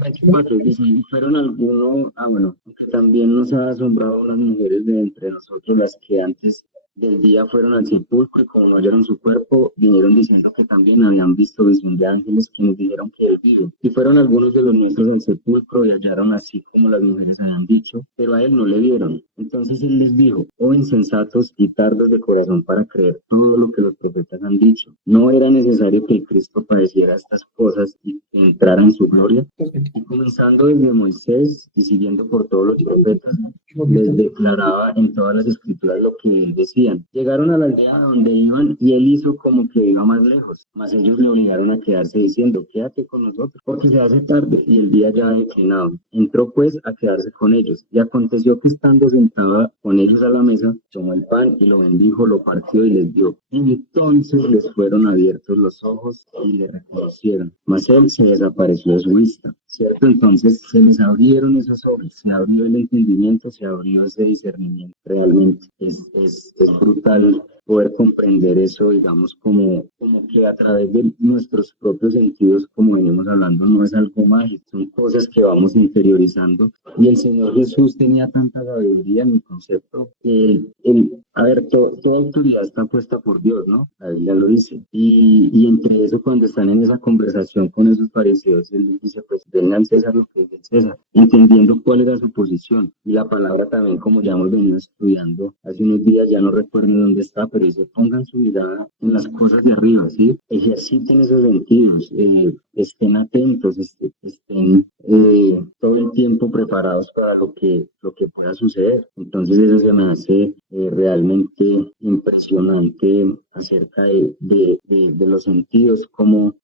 24, dice, y fueron algunos, bueno, que también nos ha asombrado las mujeres de entre nosotros, las que antes del día fueron al sepulcro y como no hallaron su cuerpo, vinieron diciendo que también habían visto visión de ángeles quienes dijeron que él vive. Y fueron algunos de los nuestros al sepulcro y hallaron así como las mujeres habían dicho, pero a él no le vieron. Entonces él les dijo, oh insensatos y tardos de corazón para creer todo lo que los profetas han dicho. ¿No era necesario que el Cristo padeciera estas cosas y entrara en su gloria? Y comenzando desde Moisés y siguiendo por todos los profetas, les declaraba en todas las escrituras lo que él decía. Llegaron a la aldea donde iban y él hizo como que iba más lejos, mas ellos le obligaron a quedarse diciendo, quédate con nosotros, porque se hace tarde y el día ya ha declinado. Entró pues a quedarse con ellos, y aconteció que estando sentada con ellos a la mesa, tomó el pan y lo bendijo, lo partió y les dio. Entonces les fueron abiertos los ojos y le reconocieron, mas él se desapareció de su vista. ¿Cierto? Entonces se les abrieron esos ojos, se abrió el entendimiento, se abrió ese discernimiento. Realmente es brutal poder comprender eso, digamos, como que a través de nuestros propios sentidos, como venimos hablando, no es algo mágico, son cosas que vamos interiorizando. Y el Señor Jesús tenía tanta sabiduría en el concepto que a ver, toda autoridad está puesta por Dios, ¿no? La Biblia lo dice. Y entre eso, cuando están en esa conversación con esos fariseos, él les dice, pues denle al César lo que es del César, entendiendo cuál era su posición. Y la palabra también, como ya hemos venido estudiando hace unos días, ya no recuerdo dónde está, pero dice, pongan su mirada en las cosas de arriba, ¿sí? Ejerciten esos sentidos, estén atentos, estén todo el tiempo preparados para lo que pueda suceder. Entonces eso se me hace realmente impresionante acerca de los sentidos, como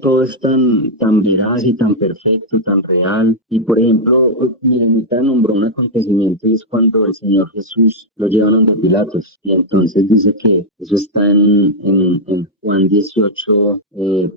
todo es tan veraz y tan perfecto y tan real. Y por ejemplo, Milenita nombró un acontecimiento y es cuando el Señor Jesús lo llevan a Pilatos. Y entonces dice que eso está en Juan 18,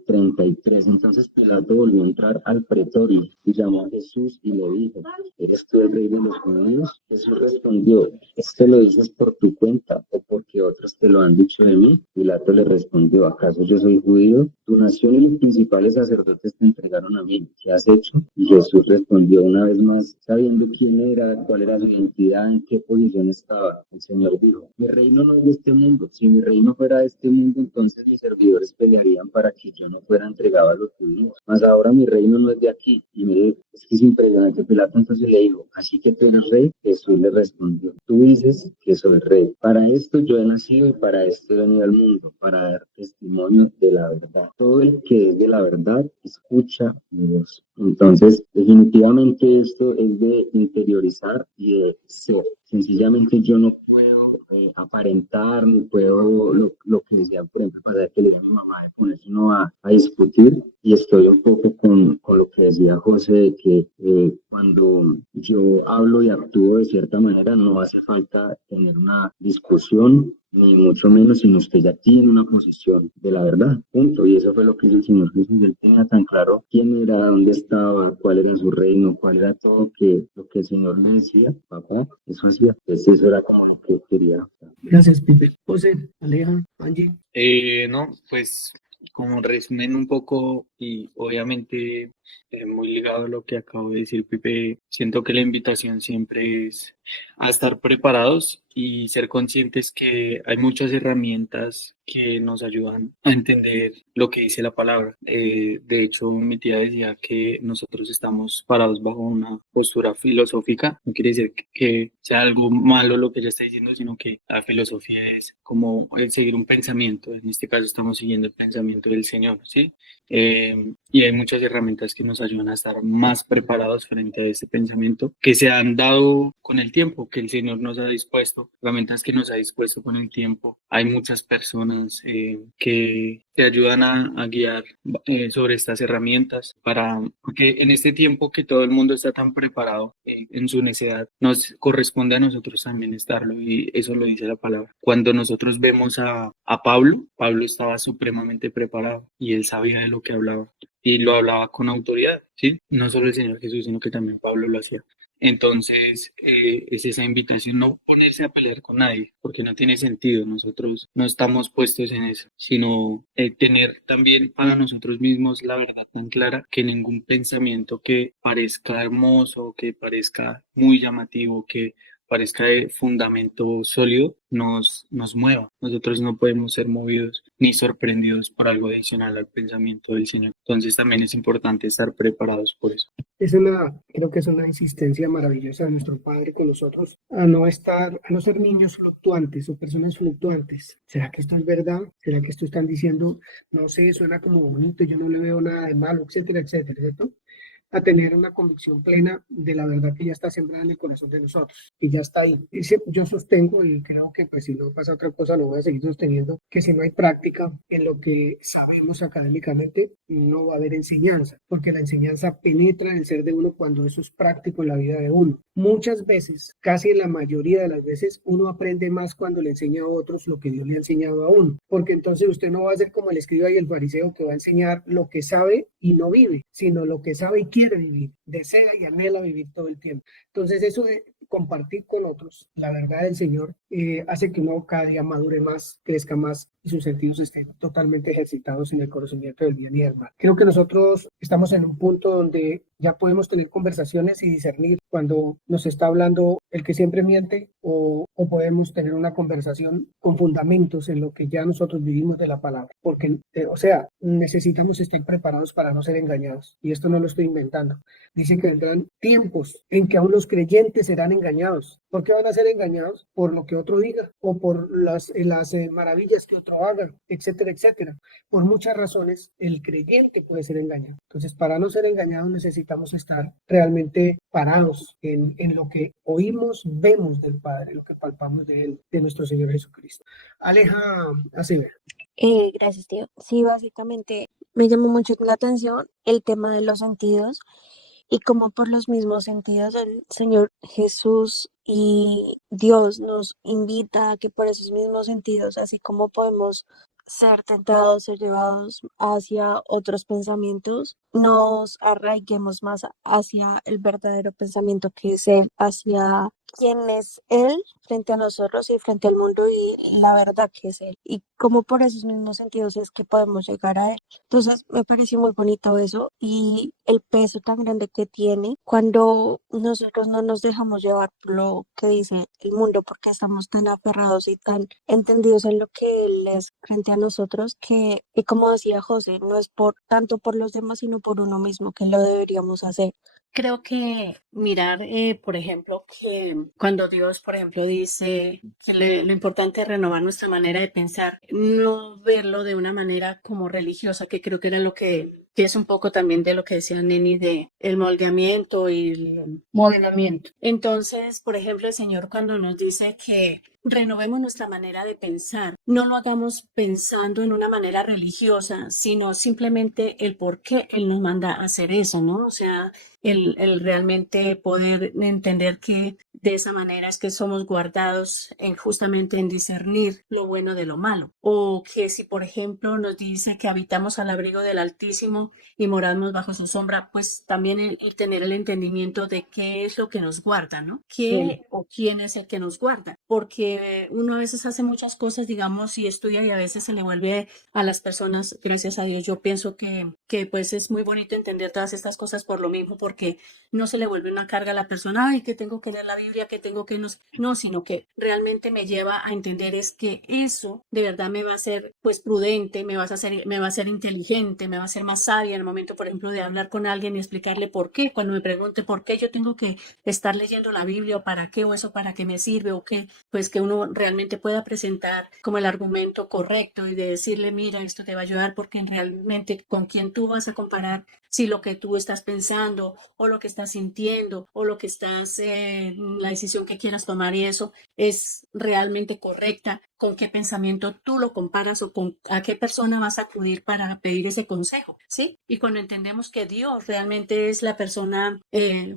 33. Entonces Pilato volvió a entrar al pretorio y llamó a Jesús y le dijo, ¿eres tú el rey de los judíos? Jesús respondió, ¿esto lo dices por tu cuenta o porque otros te lo han dicho de mí? Pilato le respondió, ¿acaso yo soy judío? Tu nación y los principales sacerdotes te entregaron a mí. ¿Qué has hecho? Y Jesús respondió una vez más, sabiendo quién era, cuál era su identidad, en qué posición estaba. El Señor dijo, mi reino no es de este mundo. Si mi reino fuera de este mundo, entonces mis servidores pelearían para que yo no fuera entregado a los judíos. Mas ahora mi reino no es de aquí. Y mire, es que es impresionante. Pilato entonces le dijo, ¿así que tú eres rey? Jesús le respondió, tú dices que soy rey. Para esto yo he nacido y para esto he venido al mundo, para dar testimonio de la verdad. Todo el que es de la verdad escucha mi voz. Entonces, definitivamente esto es de interiorizar y de ser. Sencillamente yo no puedo aparentar, no puedo, lo que decía, por ejemplo, pasar que le digo a mi mamá, de ponerse uno a discutir, y estoy un poco con lo que decía José, de que cuando yo hablo y actúo de cierta manera, no hace falta tener una discusión, ni mucho menos, sino usted ya tiene una posición de la verdad, punto. Y eso fue lo que hizo el Señor Jesús. Él tenía tan claro quién era, dónde estaba, cuál era su reino, cuál era todo lo que el Señor le decía, papá, eso hacía. Entonces eso era como lo que quería. Gracias, Pipe. José, Aleja, Angie. No, pues como resumen un poco y obviamente muy ligado a lo que acabo de decir, Pipe, siento que la invitación siempre es a estar preparados y ser conscientes que hay muchas herramientas que nos ayudan a entender lo que dice la palabra. De hecho, mi tía decía que nosotros estamos parados bajo una postura filosófica. No quiere decir que sea algo malo lo que ella está diciendo, sino que la filosofía es como el seguir un pensamiento. En este caso estamos siguiendo el pensamiento del Señor, ¿sí? Y hay muchas herramientas que nos ayudan a estar más preparados frente a este pensamiento que se han dado con el tiempo, que el Señor nos ha dispuesto, herramientas que nos ha dispuesto con el tiempo. Hay muchas personas que te ayudan a guiar sobre estas herramientas porque en este tiempo que todo el mundo está tan preparado en su necedad, nos corresponde a nosotros también estarlo, y eso lo dice la palabra. Cuando nosotros vemos a Pablo estaba supremamente preparado y él sabía de lo que hablaba y lo hablaba con autoridad, ¿sí? No solo el Señor Jesús, sino que también Pablo lo hacía. Entonces, es esa invitación, no ponerse a pelear con nadie, porque no tiene sentido. Nosotros no estamos puestos en eso, sino tener también para nosotros mismos la verdad tan clara que ningún pensamiento que parezca hermoso, que parezca muy llamativo, que parezca de fundamento sólido, nos mueva. Nosotros no podemos ser movidos ni sorprendidos por algo adicional al pensamiento del Señor. Entonces también es importante estar preparados por eso. Creo que es una insistencia maravillosa de nuestro Padre con nosotros a no ser niños fluctuantes o personas fluctuantes. ¿Será que esto es verdad? ¿Será que esto están diciendo? No sé, suena como bonito, yo no le veo nada de malo, etcétera, etcétera, ¿cierto? A tener una convicción plena de la verdad que ya está sembrada en el corazón de nosotros, y ya está ahí. Yo sostengo, y creo que pues si no pasa otra cosa lo voy a seguir sosteniendo, que si no hay práctica en lo que sabemos académicamente, no va a haber enseñanza, porque la enseñanza penetra en el ser de uno cuando eso es práctico en la vida de uno. Muchas veces, casi en la mayoría de las veces, uno aprende más cuando le enseña a otros lo que Dios le ha enseñado a uno, porque entonces usted no va a ser como el escriba y el fariseo que va a enseñar lo que sabe y no vive, sino lo que sabe y quiere vivir, desea y anhela vivir todo el tiempo. Entonces eso compartir con otros la verdad del Señor hace que uno cada día madure más, crezca más y sus sentidos estén totalmente ejercitados en el conocimiento del bien y del mal. Creo que nosotros estamos en un punto donde ya podemos tener conversaciones y discernir cuando nos está hablando el que siempre miente o podemos tener una conversación con fundamentos en lo que ya nosotros vivimos de la palabra. Porque, o sea, necesitamos estar preparados para no ser engañados. Y esto no lo estoy inventando. Dice que vendrán tiempos en que aún los creyentes serán engañados. ¿Por qué van a ser engañados? Por lo que otro diga o por las maravillas que otro haga, etcétera, etcétera. Por muchas razones, el creyente puede ser engañado. Entonces, para no ser engañados necesitamos estar realmente parados en lo que oímos, vemos del Padre, lo que palpamos de Él, de nuestro Señor Jesucristo. Aleja, así ve. Gracias, tío. Sí, básicamente me llamó mucho la atención el tema de los sentidos y cómo por los mismos sentidos el Señor Jesús y Dios nos invita a que por esos mismos sentidos, así como podemos ser tentados, ser llevados hacia otros pensamientos, nos arraiguemos más hacia el verdadero pensamiento que es Él, hacia quién es Él frente a nosotros y frente al mundo y la verdad que es Él. Y como por esos mismos sentidos es que podemos llegar a Él. Entonces me pareció muy bonito eso y el peso tan grande que tiene cuando nosotros no nos dejamos llevar por lo que dice el mundo porque estamos tan aferrados y tan entendidos en lo que Él es frente a nosotros que, y como decía José, no es por tanto por los demás sino por uno mismo que lo deberíamos hacer. Creo que mirar, por ejemplo, que cuando Dios, por ejemplo, dice que lo importante es renovar nuestra manera de pensar, no verlo de una manera como religiosa, que creo que era lo que es un poco también de lo que decía Neni de el moldeamiento y el modelamiento. Entonces, por ejemplo, el Señor cuando nos dice que renovemos nuestra manera de pensar, no lo hagamos pensando en una manera religiosa, sino simplemente el por qué Él nos manda a hacer eso, ¿no? O sea, el realmente poder entender que de esa manera es que somos guardados justamente en discernir lo bueno de lo malo. O que si, por ejemplo, nos dice que habitamos al abrigo del Altísimo y moramos bajo su sombra, pues también el tener el entendimiento de qué es lo que nos guarda, ¿no? ¿Qué o quién es el que nos guarda? Porque uno a veces hace muchas cosas, digamos, y estudia y a veces se le vuelve a las personas, gracias a Dios, yo pienso que pues es muy bonito entender todas estas cosas por lo mismo, porque no se le vuelve una carga a la persona, ay, que tengo que leer la Biblia, que tengo que no, sino que realmente me lleva a entender es que eso de verdad me va a hacer pues prudente, me va a hacer inteligente, me va a hacer más sabia en el momento, por ejemplo, de hablar con alguien y explicarle por qué, cuando me pregunte por qué yo tengo que estar leyendo la Biblia o para qué o eso para qué me sirve o qué, pues que uno realmente pueda presentar como el argumento correcto y de decirle, mira, esto te va a ayudar porque realmente con quién tú vas a comparar si lo que tú estás pensando o lo que estás sintiendo o lo que estás, la decisión que quieras tomar y eso es realmente correcta, con qué pensamiento tú lo comparas o con a qué persona vas a acudir para pedir ese consejo, ¿sí? Y cuando entendemos que Dios realmente es la persona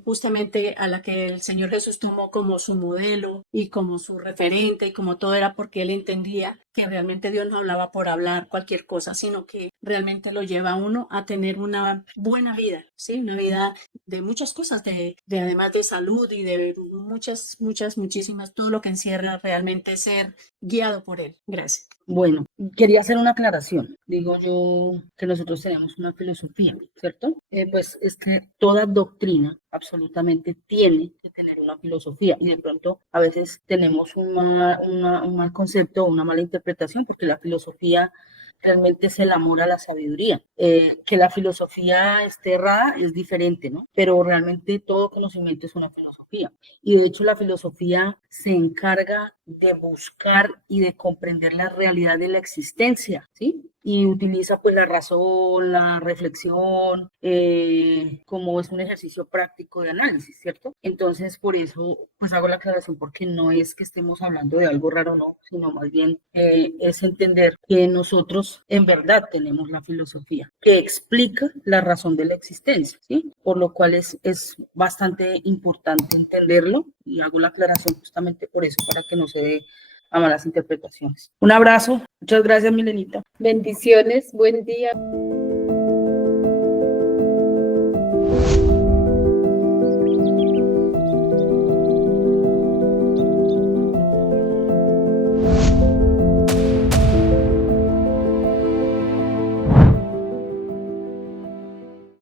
justamente a la que el Señor Jesús tomó como su modelo y como su referente y como todo era porque Él entendía que realmente Dios no hablaba por hablar cualquier cosa, sino que realmente lo lleva a uno a tener una buena vida, ¿sí? Una vida de muchas cosas, de además de salud y de muchísimas, todo lo que encierra realmente ser guiado por Él. Gracias. Bueno, quería hacer una aclaración. Digo yo que nosotros tenemos una filosofía, ¿cierto? Pues es que toda doctrina absolutamente tiene que tener una filosofía y de pronto a veces tenemos un mal concepto o una mala interpretación porque la filosofía realmente es el amor a la sabiduría. Que la filosofía esté errada es diferente, ¿no? Pero realmente todo conocimiento es una filosofía. Y de hecho la filosofía se encarga de buscar y de comprender la realidad de la existencia, ¿sí? Y utiliza pues la razón, la reflexión, como es un ejercicio práctico de análisis, ¿cierto? Entonces, por eso pues hago la aclaración porque no es que estemos hablando de algo raro, no, sino más bien es entender que nosotros en verdad tenemos la filosofía que explica la razón de la existencia, ¿sí? Por lo cual es bastante importante entenderlo y hago la aclaración justamente por eso, para que no se dé a malas interpretaciones. Un abrazo. Muchas gracias, Milenita. Bendiciones. Buen día.